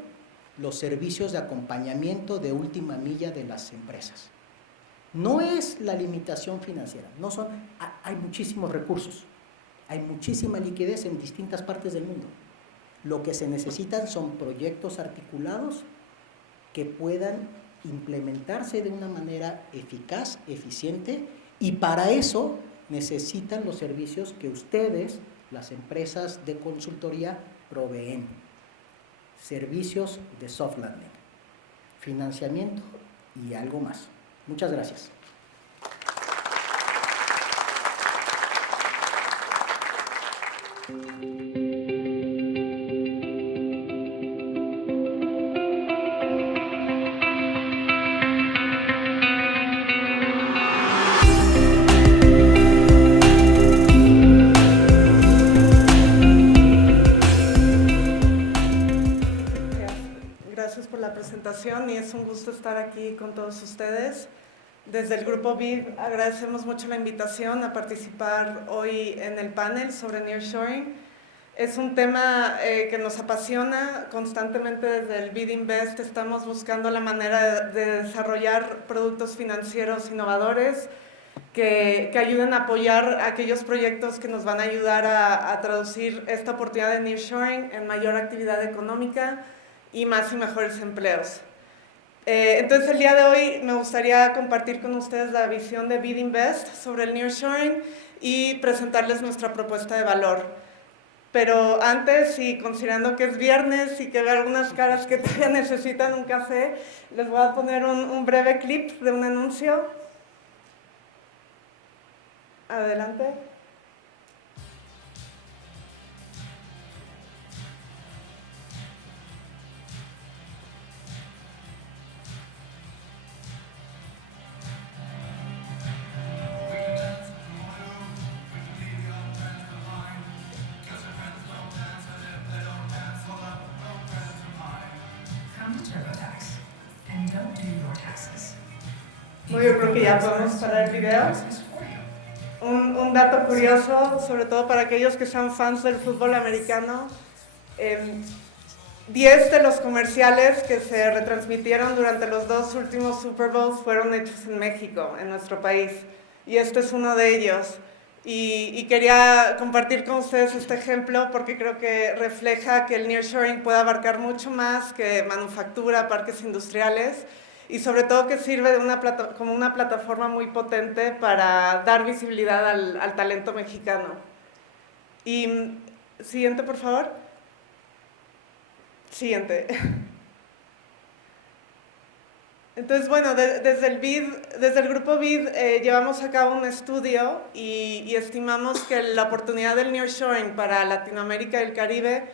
Los servicios de acompañamiento de última milla de las empresas. No es la limitación financiera, hay muchísimos recursos, hay muchísima liquidez en distintas partes del mundo. Lo que se necesitan son proyectos articulados que puedan implementarse de una manera eficaz, eficiente, y para eso necesitan los servicios que ustedes, las empresas de consultoría, proveen. Servicios de soft landing, financiamiento y algo más. Muchas gracias. Gracias por la presentación y es un gusto estar aquí con todos ustedes. Desde el Grupo BID agradecemos mucho la invitación a participar hoy en el panel sobre nearshoring. Es un tema que nos apasiona constantemente. Desde el BidInvest estamos buscando la manera de desarrollar productos financieros innovadores que ayuden a apoyar aquellos proyectos que nos van a ayudar a traducir esta oportunidad de nearshoring en mayor actividad económica y más y mejores empleos. Entonces el día de hoy me gustaría compartir con ustedes la visión de BidInvest sobre el nearshoring y presentarles nuestra propuesta de valor. Pero antes, y considerando que es viernes y que veo algunas caras que todavía necesitan un café, les voy a poner un breve clip de un anuncio. Adelante. Bueno, yo creo que ya podemos parar el video. Un dato curioso, sobre todo para aquellos que sean fans del fútbol americano, 10 de los comerciales que se retransmitieron durante los 2 últimos Super Bowls fueron hechos en México, en nuestro país, y este es uno de ellos. Y quería compartir con ustedes este ejemplo porque creo que refleja que el nearshoring puede abarcar mucho más que manufactura, parques industriales, y sobre todo que sirve como una plataforma muy potente para dar visibilidad al talento mexicano. Y siguiente, por favor. Siguiente. Entonces, bueno, desde el grupo BID llevamos a cabo un estudio y estimamos que la oportunidad del nearshoring para Latinoamérica y el Caribe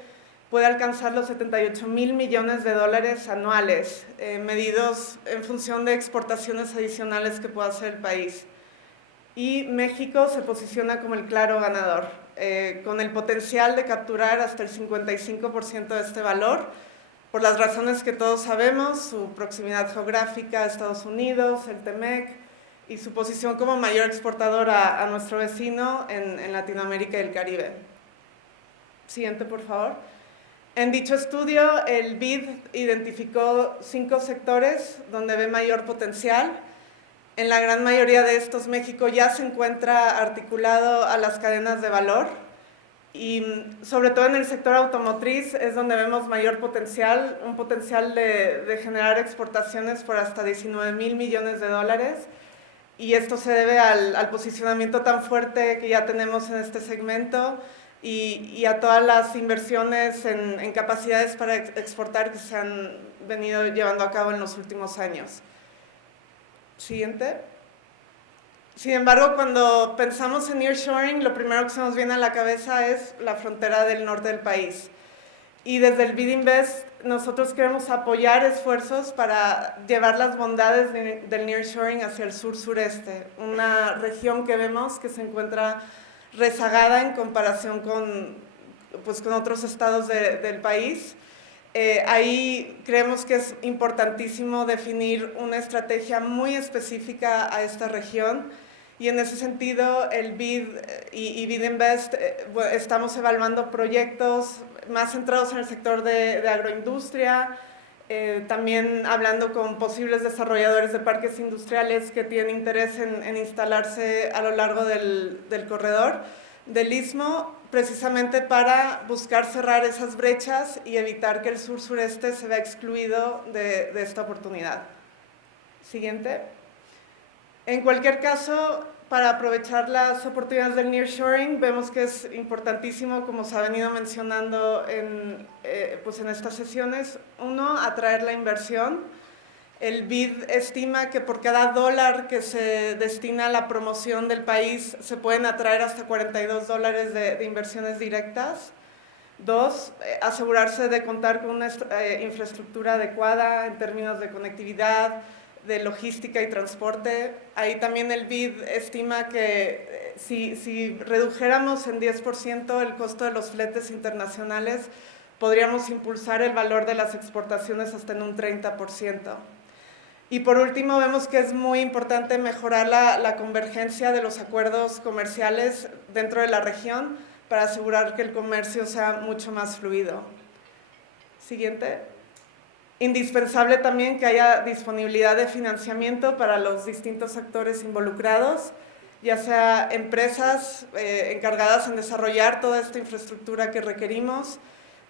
puede alcanzar los 78,000 millones de dólares anuales, medidos en función de exportaciones adicionales que pueda hacer el país. Y México se posiciona como el claro ganador, con el potencial de capturar hasta el 55% de este valor, por las razones que todos sabemos, su proximidad geográfica a Estados Unidos, el TEMEC, y su posición como mayor exportador a nuestro vecino en Latinoamérica y el Caribe. Siguiente, por favor. En dicho estudio, el BID identificó 5 sectores donde ve mayor potencial. En la gran mayoría de estos, México ya se encuentra articulado a las cadenas de valor y sobre todo en el sector automotriz es donde vemos mayor potencial, un potencial de generar exportaciones por hasta 19,000 millones de dólares, y esto se debe al posicionamiento tan fuerte que ya tenemos en este segmento y a todas las inversiones en capacidades para exportar que se han venido llevando a cabo en los últimos años. Siguiente. Sin embargo, cuando pensamos en nearshoring, lo primero que se nos viene a la cabeza es la frontera del norte del país. Y desde el BID Invest, nosotros queremos apoyar esfuerzos para llevar las bondades del nearshoring hacia el sur-sureste, una región que vemos que se encuentra rezagada en comparación con otros estados del país. Ahí creemos que es importantísimo definir una estrategia muy específica a esta región, y en ese sentido el BID y BID Invest estamos evaluando proyectos más centrados en el sector de agroindustria, también hablando con posibles desarrolladores de parques industriales que tienen interés en instalarse a lo largo del corredor del Istmo, precisamente para buscar cerrar esas brechas y evitar que el sur-sureste se vea excluido de esta oportunidad. Siguiente. En cualquier caso, para aprovechar las oportunidades del nearshoring, vemos que es importantísimo, como se ha venido mencionando en estas sesiones, uno, atraer la inversión. El BID estima que por cada dólar que se destina a la promoción del país se pueden atraer hasta 42 dólares de inversiones directas. Dos, asegurarse de contar con una infraestructura adecuada en términos de conectividad, de logística y transporte. Ahí también el BID estima que si redujéramos en 10% el costo de los fletes internacionales, podríamos impulsar el valor de las exportaciones hasta en un 30%. Y por último, vemos que es muy importante mejorar la convergencia de los acuerdos comerciales dentro de la región para asegurar que el comercio sea mucho más fluido. Siguiente. Indispensable también que haya disponibilidad de financiamiento para los distintos actores involucrados, ya sea empresas encargadas en desarrollar toda esta infraestructura que requerimos,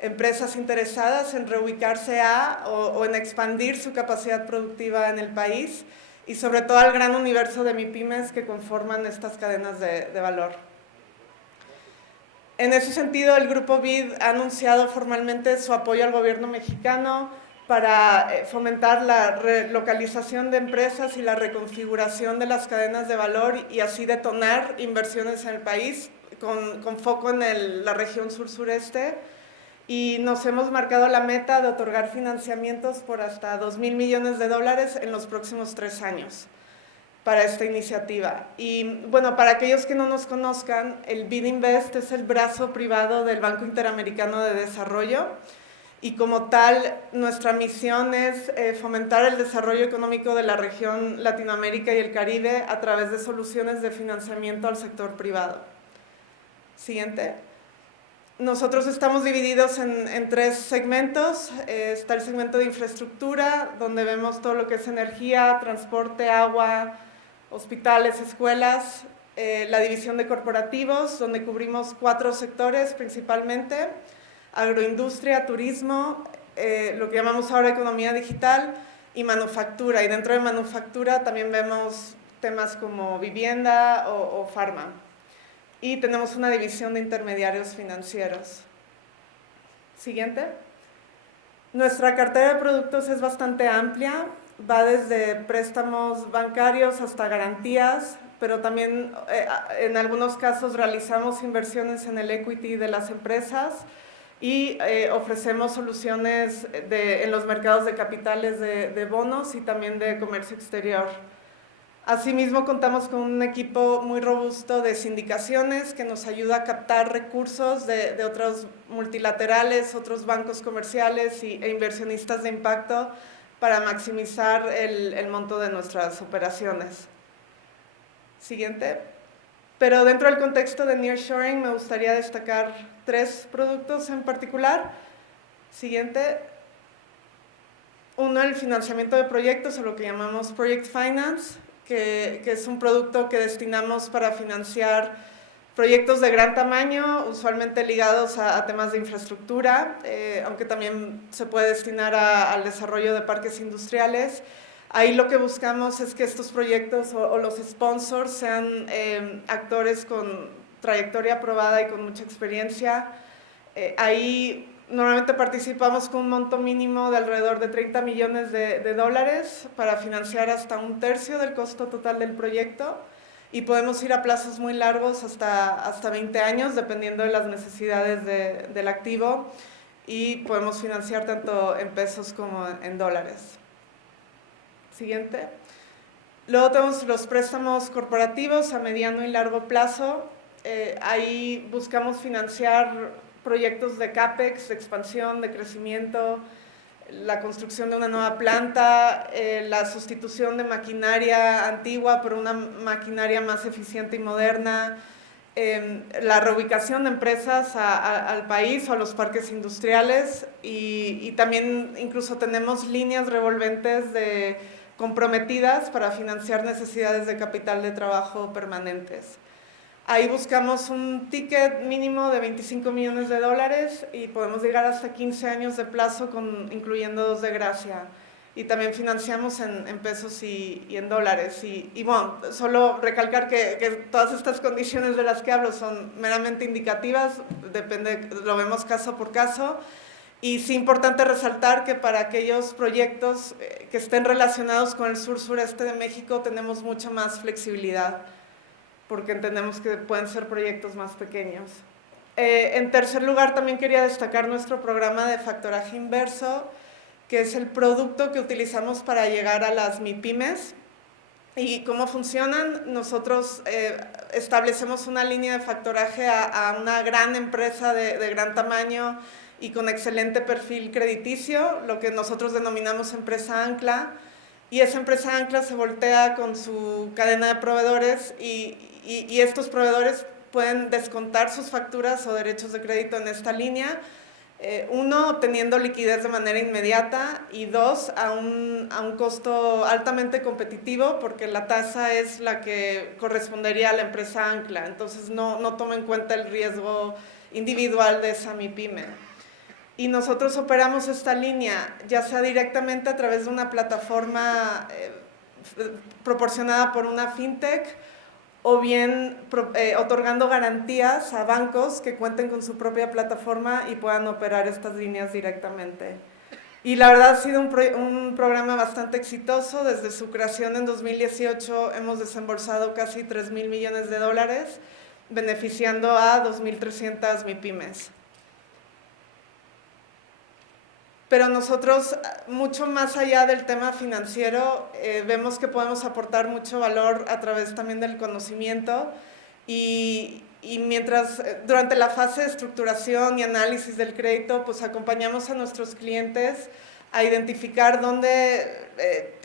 empresas interesadas en reubicarse o en expandir su capacidad productiva en el país, y sobre todo al gran universo de MIPYMES que conforman estas cadenas de valor. En ese sentido, el Grupo BID ha anunciado formalmente su apoyo al gobierno mexicano para fomentar la relocalización de empresas y la reconfiguración de las cadenas de valor, y así detonar inversiones en el país con foco en la región sur-sureste. Y nos hemos marcado la meta de otorgar financiamientos por hasta 2,000 millones de dólares en los próximos 3 años para esta iniciativa. Y bueno, para aquellos que no nos conozcan, el BID Invest es el brazo privado del Banco Interamericano de Desarrollo, y como tal, nuestra misión es fomentar el desarrollo económico de la región Latinoamérica y el Caribe a través de soluciones de financiamiento al sector privado. Siguiente. Nosotros estamos divididos en 3 segmentos. Está el segmento de infraestructura, donde vemos todo lo que es energía, transporte, agua, hospitales, escuelas. La división de corporativos, donde cubrimos 4 sectores principalmente: agroindustria, turismo, lo que llamamos ahora economía digital, y manufactura. Y dentro de manufactura también vemos temas como vivienda o farma. Y tenemos una división de intermediarios financieros. Siguiente. Nuestra cartera de productos es bastante amplia, va desde préstamos bancarios hasta garantías, pero también en algunos casos realizamos inversiones en el equity de las empresas y ofrecemos soluciones en los mercados de capitales de bonos y también de comercio exterior. Asimismo, contamos con un equipo muy robusto de sindicaciones que nos ayuda a captar recursos de otros multilaterales, otros bancos comerciales e inversionistas de impacto para maximizar el monto de nuestras operaciones. Siguiente. Pero dentro del contexto de nearshoring me gustaría destacar 3 productos en particular. Siguiente. Uno, el financiamiento de proyectos, o lo que llamamos Project Finance, que es un producto que destinamos para financiar proyectos de gran tamaño, usualmente ligados a temas de infraestructura, aunque también se puede destinar al desarrollo de parques industriales. Ahí lo que buscamos es que estos proyectos o los sponsors sean actores con trayectoria probada y con mucha experiencia. Ahí normalmente participamos con un monto mínimo de alrededor de 30 millones de dólares para financiar hasta 1/3 del costo total del proyecto y podemos ir a plazos muy largos hasta 20 años dependiendo de las necesidades del activo y podemos financiar tanto en pesos como en dólares. Siguiente. Luego tenemos los préstamos corporativos a mediano y largo plazo. Ahí buscamos financiar proyectos de CAPEX, de expansión, de crecimiento, la construcción de una nueva planta, la sustitución de maquinaria antigua por una maquinaria más eficiente y moderna, la reubicación de empresas al país o a los parques industriales y también incluso tenemos líneas revolventes comprometidas para financiar necesidades de capital de trabajo permanentes. Ahí buscamos un ticket mínimo de 25 millones de dólares y podemos llegar hasta 15 años de plazo, incluyendo 2 de gracia. Y también financiamos en pesos y en dólares. Y bueno, solo recalcar que todas estas condiciones de las que hablo son meramente indicativas, lo vemos caso por caso. Y sí, importante resaltar que para aquellos proyectos que estén relacionados con el sur-sureste de México tenemos mucha más flexibilidad, porque entendemos que pueden ser proyectos más pequeños. En tercer lugar, también quería destacar nuestro programa de factoraje inverso, que es el producto que utilizamos para llegar a las MIPYMES. ¿Y cómo funcionan? Nosotros establecemos una línea de factoraje a una gran empresa de gran tamaño y con excelente perfil crediticio, lo que nosotros denominamos empresa ancla, y esa empresa ancla se voltea con su cadena de proveedores y estos proveedores pueden descontar sus facturas o derechos de crédito en esta línea, uno, obteniendo liquidez de manera inmediata y 2, a un costo altamente competitivo porque la tasa es la que correspondería a la empresa ancla, entonces no toma en cuenta el riesgo individual de esa MIPYME. Y nosotros operamos esta línea, ya sea directamente a través de una plataforma proporcionada por una fintech, o bien otorgando garantías a bancos que cuenten con su propia plataforma y puedan operar estas líneas directamente. Y la verdad ha sido un programa bastante exitoso. Desde su creación en 2018 hemos desembolsado casi 3,000 millones de dólares, beneficiando a 2,300 MIPYMES. Pero nosotros, mucho más allá del tema financiero, vemos que podemos aportar mucho valor a través también del conocimiento y mientras durante la fase de estructuración y análisis del crédito, pues acompañamos a nuestros clientes a identificar dónde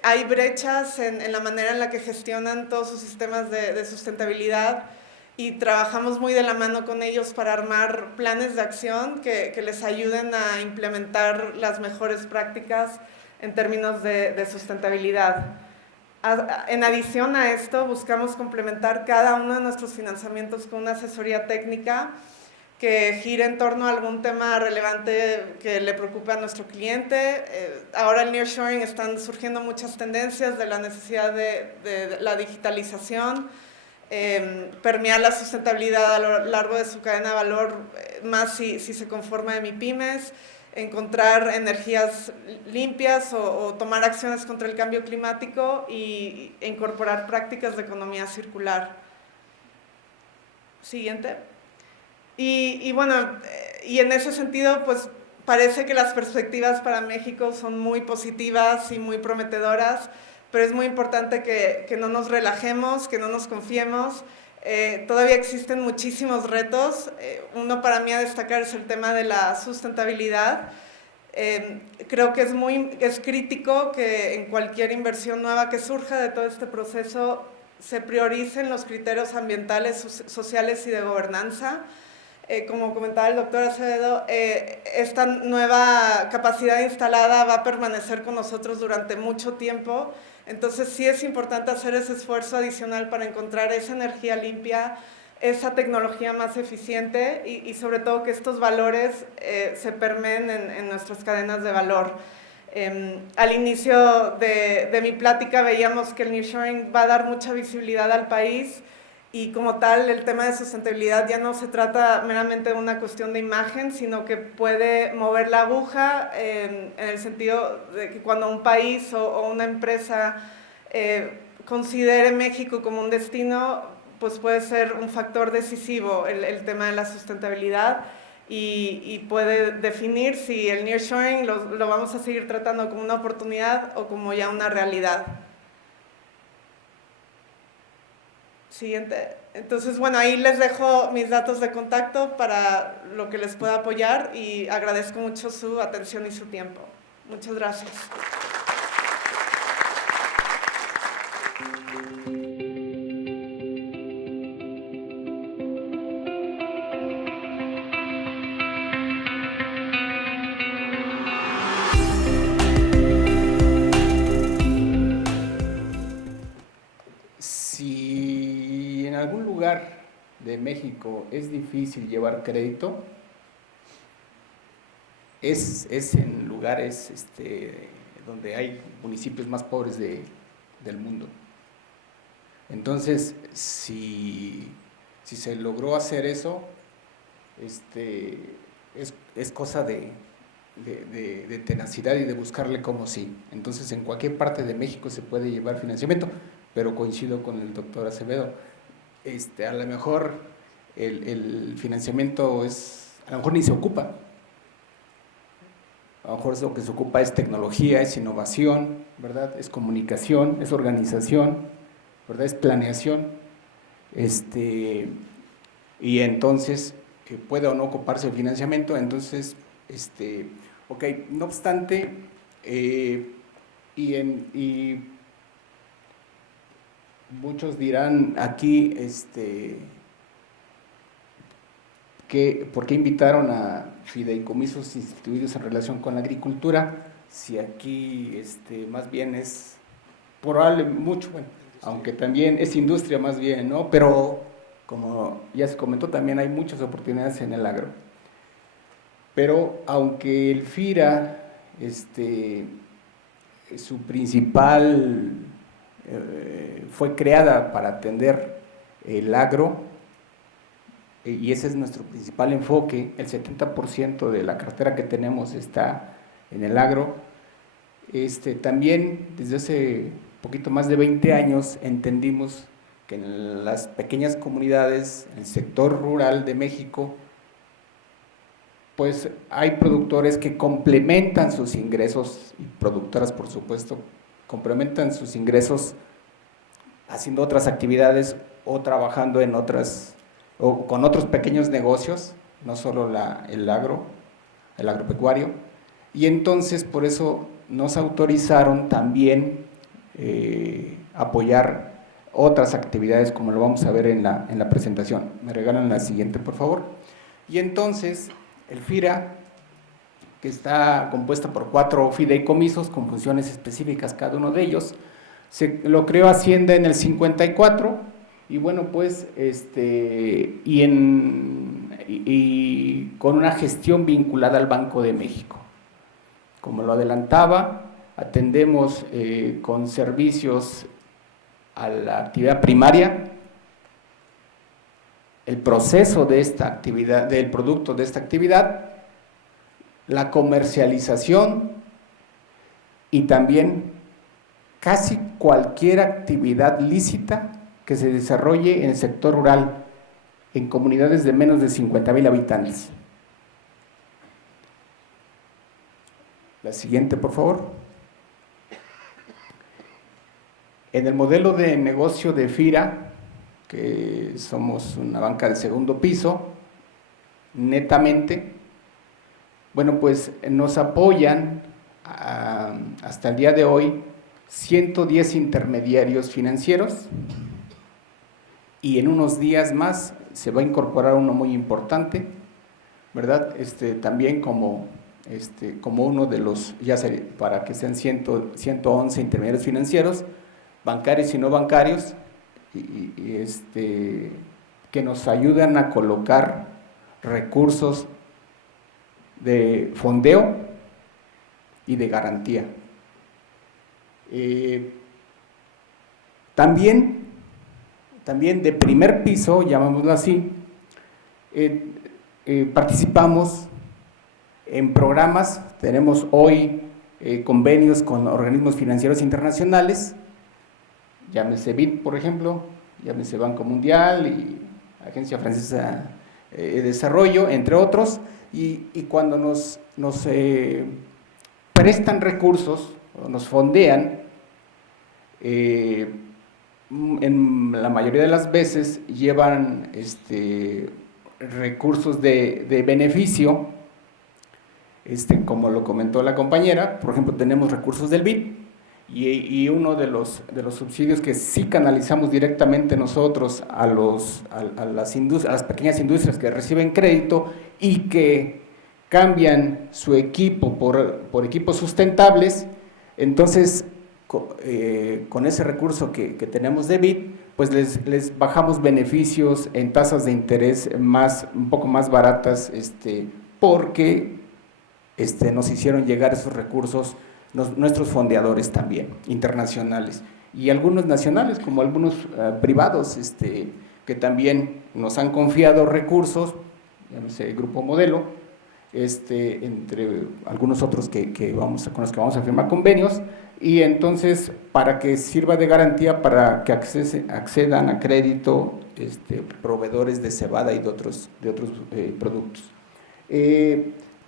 hay brechas en la manera en la que gestionan todos sus sistemas de sustentabilidad, y trabajamos muy de la mano con ellos para armar planes de acción que les ayuden a implementar las mejores prácticas en términos de sustentabilidad. En adición a esto, buscamos complementar cada uno de nuestros financiamientos con una asesoría técnica que gire en torno a algún tema relevante que le preocupe a nuestro cliente. Ahora el nearshoring están surgiendo muchas tendencias de la necesidad de la digitalización, permear la sustentabilidad a lo largo de su cadena de valor, más si se conforma de MIPYMES, encontrar energías limpias o tomar acciones contra el cambio climático e incorporar prácticas de economía circular. Siguiente. Y bueno, y en ese sentido, pues parece que las perspectivas para México son muy positivas y muy prometedoras, pero es muy importante que no nos relajemos, que no nos confiemos. Todavía existen muchísimos retos. Uno para mí a destacar es el tema de la sustentabilidad. Creo que es crítico que en cualquier inversión nueva que surja de todo este proceso se prioricen los criterios ambientales, sociales y de gobernanza. Como comentaba el doctor Acevedo, esta nueva capacidad instalada va a permanecer con nosotros durante mucho tiempo, entonces sí es importante hacer ese esfuerzo adicional para encontrar esa energía limpia, esa tecnología más eficiente y sobre todo que estos valores se permeen en nuestras cadenas de valor. Al inicio de mi plática veíamos que el nearshoring va a dar mucha visibilidad al país, y como tal el tema de sustentabilidad ya no se trata meramente de una cuestión de imagen, sino que puede mover la aguja en el sentido de que cuando un país o una empresa considere México como un destino, pues puede ser un factor decisivo el tema de la sustentabilidad y puede definir si el nearshoring lo vamos a seguir tratando como una oportunidad o como ya una realidad. Siguiente. Entonces, bueno, ahí les dejo mis datos de contacto para lo que les pueda apoyar y agradezco mucho su atención y su tiempo. Muchas gracias. Si en algún lugar de México es difícil llevar crédito, es en lugares donde hay municipios más pobres del mundo. Entonces, si se logró hacer eso, es cosa de tenacidad y de buscarle como sí. Entonces, en cualquier parte de México se puede llevar financiamiento, pero coincido con el doctor Acevedo. A lo mejor el financiamiento a lo mejor ni se ocupa. A lo mejor lo que se ocupa es tecnología, es innovación, ¿verdad? Es comunicación, es organización, ¿verdad? Es planeación. Y entonces puede o no ocuparse el financiamiento. Entonces, ok, no obstante, y muchos dirán aquí, ¿por qué invitaron a fideicomisos instituidos en relación con la agricultura? Si aquí más bien es probable mucho, bueno, aunque también es industria más bien, ¿no? Pero como ya se comentó, también hay muchas oportunidades en el agro. Pero aunque el FIRA, su principal fue creada para atender el agro, y ese es nuestro principal enfoque, el 70% de la cartera que tenemos está en el agro. También desde hace poquito más de 20 años entendimos que en las pequeñas comunidades, en el sector rural de México, pues hay productores que complementan sus ingresos, y productoras por supuesto, complementan sus ingresos haciendo otras actividades o trabajando en otras, o con otros pequeños negocios, no solo el agropecuario, y entonces por eso nos autorizaron también apoyar otras actividades, como lo vamos a ver en la presentación. Me regalan la siguiente, por favor. Y entonces el FIRA, que está compuesta por 4 fideicomisos con funciones específicas cada uno de ellos, lo creó Hacienda en el 54, y bueno, pues, y y con una gestión vinculada al Banco de México. Como lo adelantaba, atendemos con servicios a la actividad primaria, el proceso de esta actividad, del producto de esta actividad, la comercialización y también casi cualquier actividad lícita que se desarrolle en el sector rural, en comunidades de menos de 50,000 habitantes. La siguiente, por favor. En el modelo de negocio de FIRA, que somos una banca de segundo piso, netamente, bueno, pues nos apoyan hasta el día de hoy 110 intermediarios financieros y en unos días más se va a incorporar uno muy importante, ¿verdad? También como uno de los, ya sé, para que sean 111 intermediarios financieros, bancarios y no bancarios, que nos ayudan a colocar recursos de fondeo y de garantía. También de primer piso, llamémoslo así, participamos en programas, tenemos hoy convenios con organismos financieros internacionales, llámese BID, por ejemplo, llámese Banco Mundial y Agencia Francesa de Desarrollo, entre otros, y cuando nos prestan recursos, o nos fondean, en la mayoría de las veces llevan recursos de beneficio, como lo comentó la compañera. Por ejemplo, tenemos recursos del BID y uno de los subsidios que sí canalizamos directamente nosotros a las pequeñas industrias que reciben crédito y que cambian su equipo por equipos sustentables. Entonces, con ese recurso que tenemos de BID, pues les bajamos beneficios en tasas de interés un poco más baratas, porque nos hicieron llegar esos recursos nuestros fondeadores también, internacionales, y algunos nacionales, como algunos privados, que también nos han confiado recursos, llámese Grupo Modelo, entre algunos otros con los que vamos a firmar convenios, y entonces para que sirva de garantía para que accedan a crédito proveedores de cebada y de otros productos.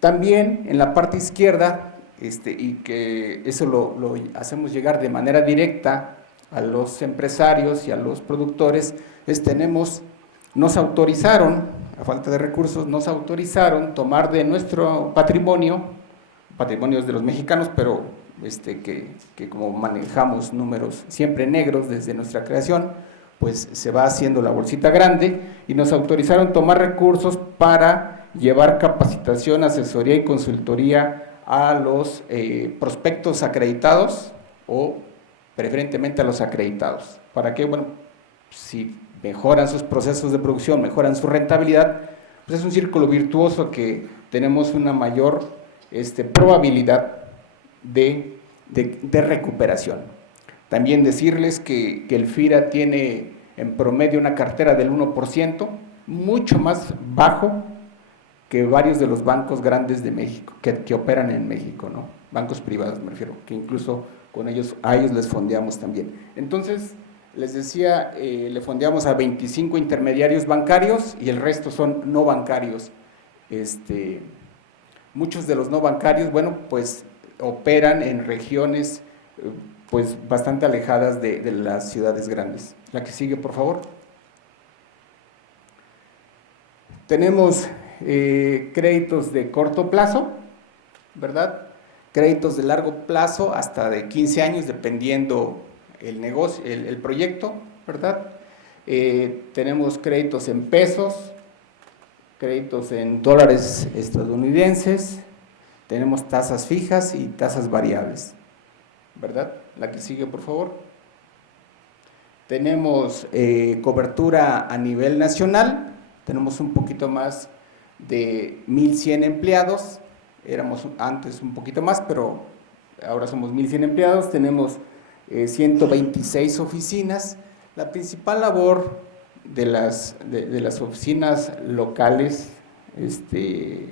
También en la parte izquierda, y que eso lo hacemos llegar de manera directa a los empresarios y a los productores, nos autorizaron, a falta de recursos, nos autorizaron tomar de nuestro patrimonios de los mexicanos, pero que como manejamos números siempre negros desde nuestra creación, pues se va haciendo la bolsita grande, y nos autorizaron tomar recursos para llevar capacitación, asesoría y consultoría a los prospectos acreditados, o preferentemente a los acreditados. ¿Para qué? Bueno, si mejoran sus procesos de producción, mejoran su rentabilidad, pues es un círculo virtuoso que tenemos una mayor probabilidad de recuperación. También decirles que el FIRA tiene en promedio una cartera del 1%, mucho más bajo que varios de los bancos grandes de México, que operan en México, ¿no? Bancos privados me refiero, que incluso a ellos les fondeamos también. Entonces, les decía, le fondeamos a 25 intermediarios bancarios y el resto son no bancarios. Muchos de los no bancarios, bueno, pues operan en regiones pues bastante alejadas de las ciudades grandes. La que sigue, por favor. Tenemos créditos de corto plazo, ¿verdad? Créditos de largo plazo hasta de 15 años, dependiendo el negocio, el proyecto, ¿verdad? Tenemos créditos en pesos, créditos en dólares estadounidenses, tenemos tasas fijas y tasas variables, ¿verdad? La que sigue, por favor. Tenemos cobertura a nivel nacional, tenemos un poquito más de 1.100 empleados, éramos antes un poquito más, pero ahora somos 1.100 empleados, tenemos 126 oficinas. La principal labor de las oficinas locales que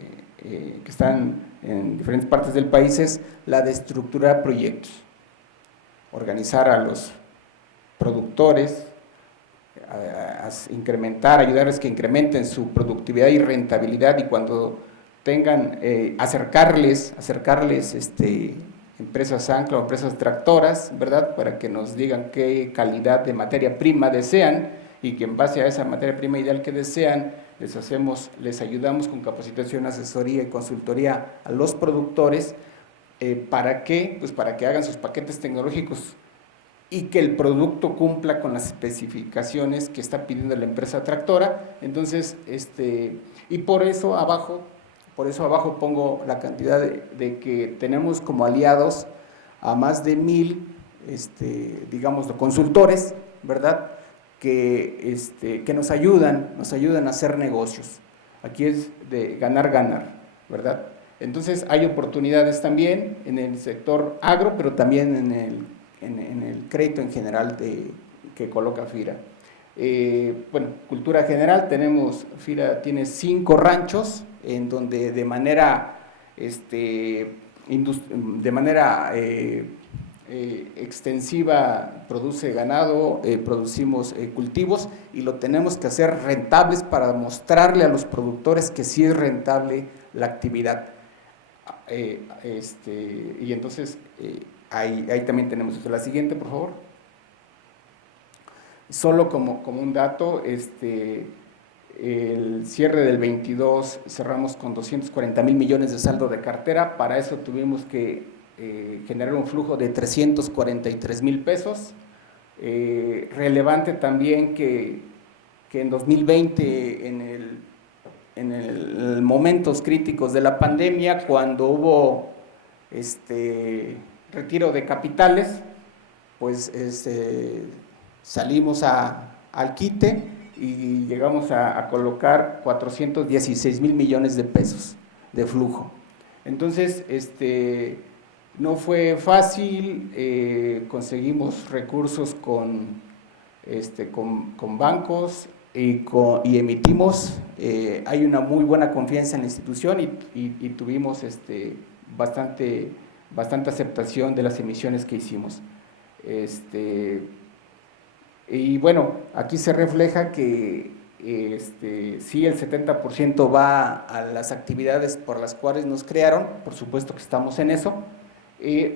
están en diferentes partes del país es la de estructurar proyectos, organizar a los productores, a incrementar, ayudarles que incrementen su productividad y rentabilidad, y cuando tengan, acercarles empresas ancla o empresas tractoras, ¿verdad?, para que nos digan qué calidad de materia prima desean, y que en base a esa materia prima ideal que desean, les ayudamos con capacitación, asesoría y consultoría a los productores. ¿Para qué? Pues para que hagan sus paquetes tecnológicos y que el producto cumpla con las especificaciones que está pidiendo la empresa tractora. Entonces, y por eso abajo pongo la cantidad de que tenemos como aliados a más de 1,000, digamos, consultores, ¿verdad?, que nos ayudan a hacer negocios. Aquí es de ganar, ¿verdad? Entonces hay oportunidades también en el sector agro, pero también en el crédito en general que coloca FIRA. Bueno, cultura general, FIRA tiene 5 ranchos en donde de manera extensiva produce ganado, producimos cultivos, y lo tenemos que hacer rentables para mostrarle a los productores que sí es rentable la actividad. Y entonces ahí también tenemos eso. La siguiente, por favor. Solo como un dato, el cierre del 22 cerramos con 240,000 millones de saldo de cartera. Para eso tuvimos que generar un flujo de 343,000 pesos. Relevante también que en 2020, en momentos críticos de la pandemia, cuando hubo retiro de capitales, pues salimos al quite y llegamos a colocar 416,000 millones de pesos de flujo. Entonces, no fue fácil, conseguimos recursos con bancos y emitimos. Hay una muy buena confianza en la institución y tuvimos bastante aceptación de las emisiones que hicimos. Y bueno, aquí se refleja que sí, el 70% va a las actividades por las cuales nos crearon, por supuesto que estamos en eso,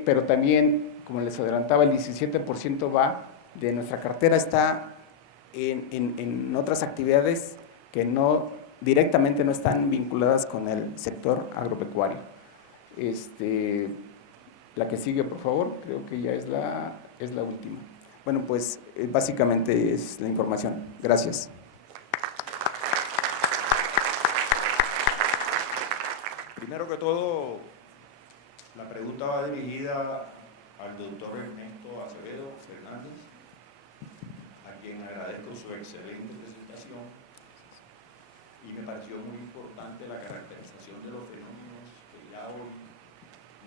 pero también, como les adelantaba, el 17% va de nuestra cartera, está en otras actividades que directamente no están vinculadas con el sector agropecuario. La que sigue, por favor, creo que ya es la última. Bueno, pues básicamente es la información. Gracias. Primero que todo, la pregunta va dirigida al doctor Ernesto Acevedo Fernández, a quien agradezco su excelente presentación, y me pareció muy importante la caracterización de los fenómenos que ya hoy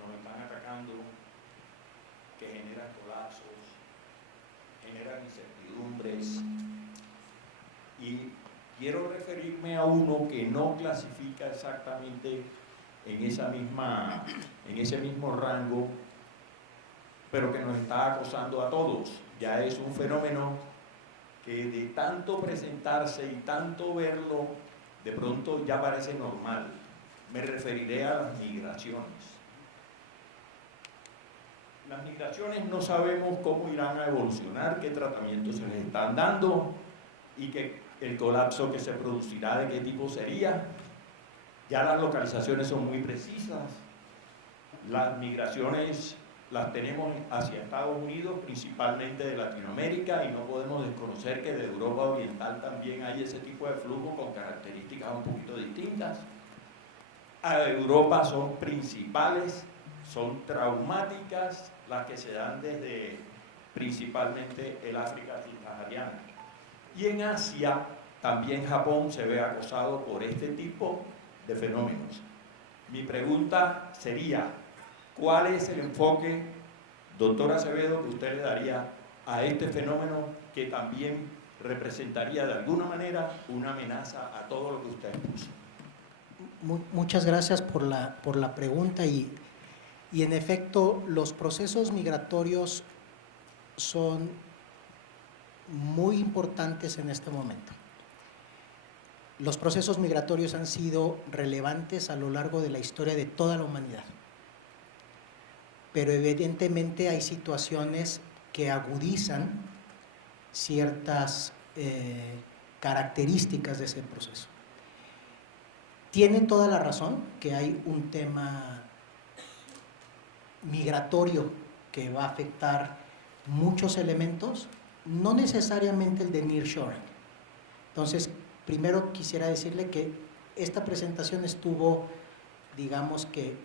nos están atacando, que generan colapsos, generan incertidumbres, y quiero referirme a uno que no clasifica exactamente en ese mismo rango, pero que nos está acosando a todos. Ya es un fenómeno que de tanto presentarse y tanto verlo, de pronto ya parece normal. Me referiré a las migraciones. Las migraciones no sabemos cómo irán a evolucionar, qué tratamientos se les están dando y el colapso que se producirá, de qué tipo sería. Ya las localizaciones son muy precisas. Las migraciones las tenemos hacia Estados Unidos, principalmente de Latinoamérica, y no podemos desconocer que de Europa Oriental también hay ese tipo de flujo con características un poquito distintas. A Europa son principales, son traumáticas las que se dan desde principalmente el África subsahariana. Y en Asia, también Japón se ve acosado por este tipo de fenómenos. Mi pregunta sería, ¿cuál es el enfoque, doctor Acevedo, que usted le daría a este fenómeno que también representaría de alguna manera una amenaza a todo lo que usted expuso? Muchas gracias por la pregunta y en efecto los procesos migratorios son muy importantes en este momento. Los procesos migratorios han sido relevantes a lo largo de la historia de toda la humanidad, pero evidentemente hay situaciones que agudizan ciertas características de ese proceso. Tiene toda la razón que hay un tema migratorio que va a afectar muchos elementos, no necesariamente el de nearshoring. Entonces, primero quisiera decirle que esta presentación estuvo, digamos que,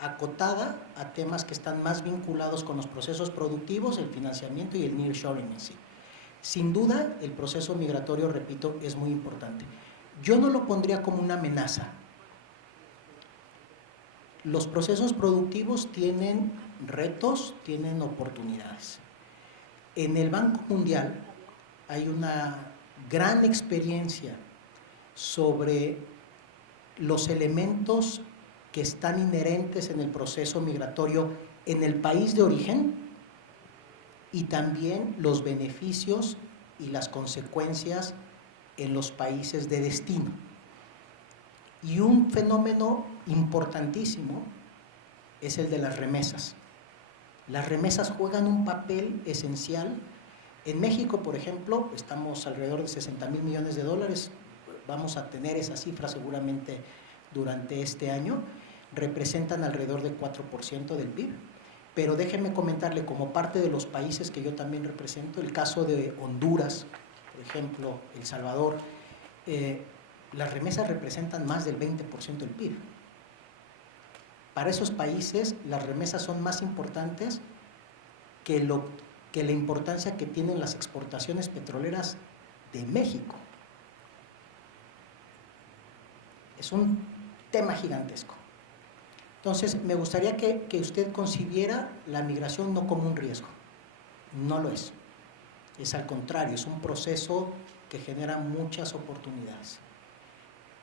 acotada a temas que están más vinculados con los procesos productivos, el financiamiento y el nearshoring en sí. Sin duda, el proceso migratorio, repito, es muy importante. Yo no lo pondría como una amenaza. Los procesos productivos tienen retos, tienen oportunidades. En el Banco Mundial hay una gran experiencia sobre los elementos que están inherentes en el proceso migratorio en el país de origen y también los beneficios y las consecuencias en los países de destino. Y un fenómeno importantísimo es el de las remesas. Las remesas juegan un papel esencial. En México, por ejemplo, estamos alrededor de 60,000 millones de dólares. Vamos a tener esa cifra seguramente durante este año. Representan alrededor del 4% del PIB. Pero déjenme comentarle, como parte de los países que yo también represento, el caso de Honduras, por ejemplo, El Salvador, las remesas representan más del 20% del PIB. Para esos países, las remesas son más importantes que la importancia que tienen las exportaciones petroleras de México. Es un tema gigantesco. Entonces, me gustaría que usted concibiera la migración no como un riesgo. No lo es. Es al contrario, es un proceso que genera muchas oportunidades.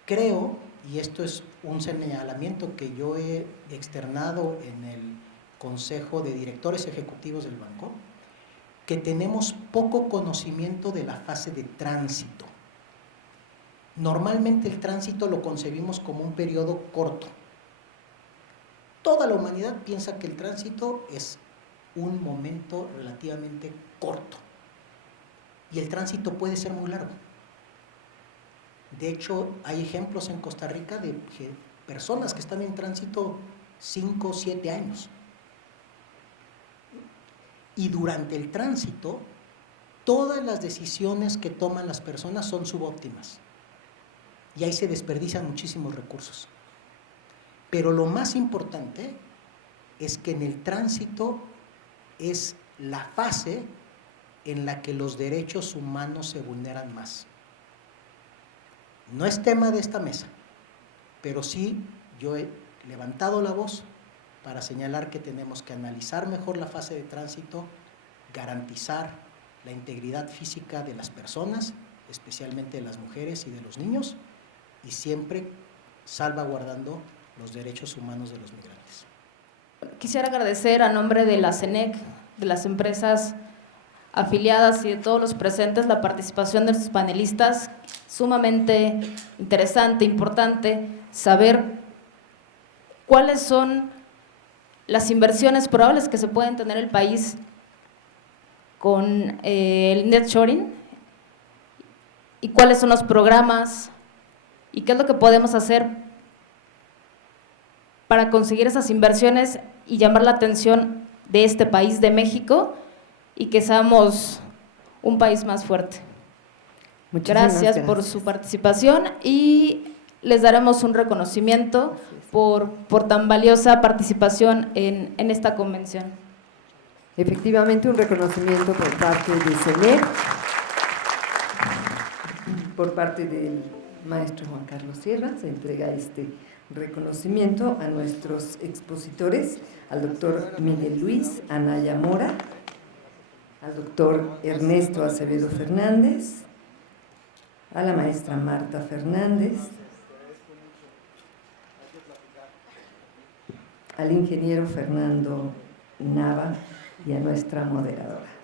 Creo, y esto es un señalamiento que yo he externado en el Consejo de Directores Ejecutivos del banco, que tenemos poco conocimiento de la fase de tránsito. Normalmente el tránsito lo concebimos como un periodo corto. Toda la humanidad piensa que el tránsito es un momento relativamente corto. Y el tránsito puede ser muy largo. De hecho, hay ejemplos en Costa Rica de personas que están en tránsito 5 o 7 años. Y durante el tránsito, todas las decisiones que toman las personas son subóptimas. Y ahí se desperdician muchísimos recursos. Pero lo más importante es que en el tránsito es la fase en la que los derechos humanos se vulneran más. No es tema de esta mesa, pero sí yo he levantado la voz para señalar que tenemos que analizar mejor la fase de tránsito, garantizar la integridad física de las personas, especialmente de las mujeres y de los niños, y siempre salvaguardando los derechos humanos de los migrantes. Quisiera agradecer a nombre de la CENEC, de las empresas afiliadas y de todos los presentes la participación de sus panelistas. Sumamente interesante, importante saber cuáles son las inversiones probables que se pueden tener el país con el nearshoring y cuáles son los programas y qué es lo que podemos hacer para conseguir esas inversiones y llamar la atención de este país, de México, y que seamos un país más fuerte. Gracias por su participación y les daremos un reconocimiento por tan valiosa participación en esta convención. Efectivamente, un reconocimiento por parte de CENEC, por parte del maestro Juan Carlos Sierra, se entrega este reconocimiento a nuestros expositores, al doctor Miguel Luis Anaya Mora, al doctor Ernesto Acevedo Fernández, a la maestra Marta Fernández, al ingeniero Fernando Nava y a nuestra moderadora.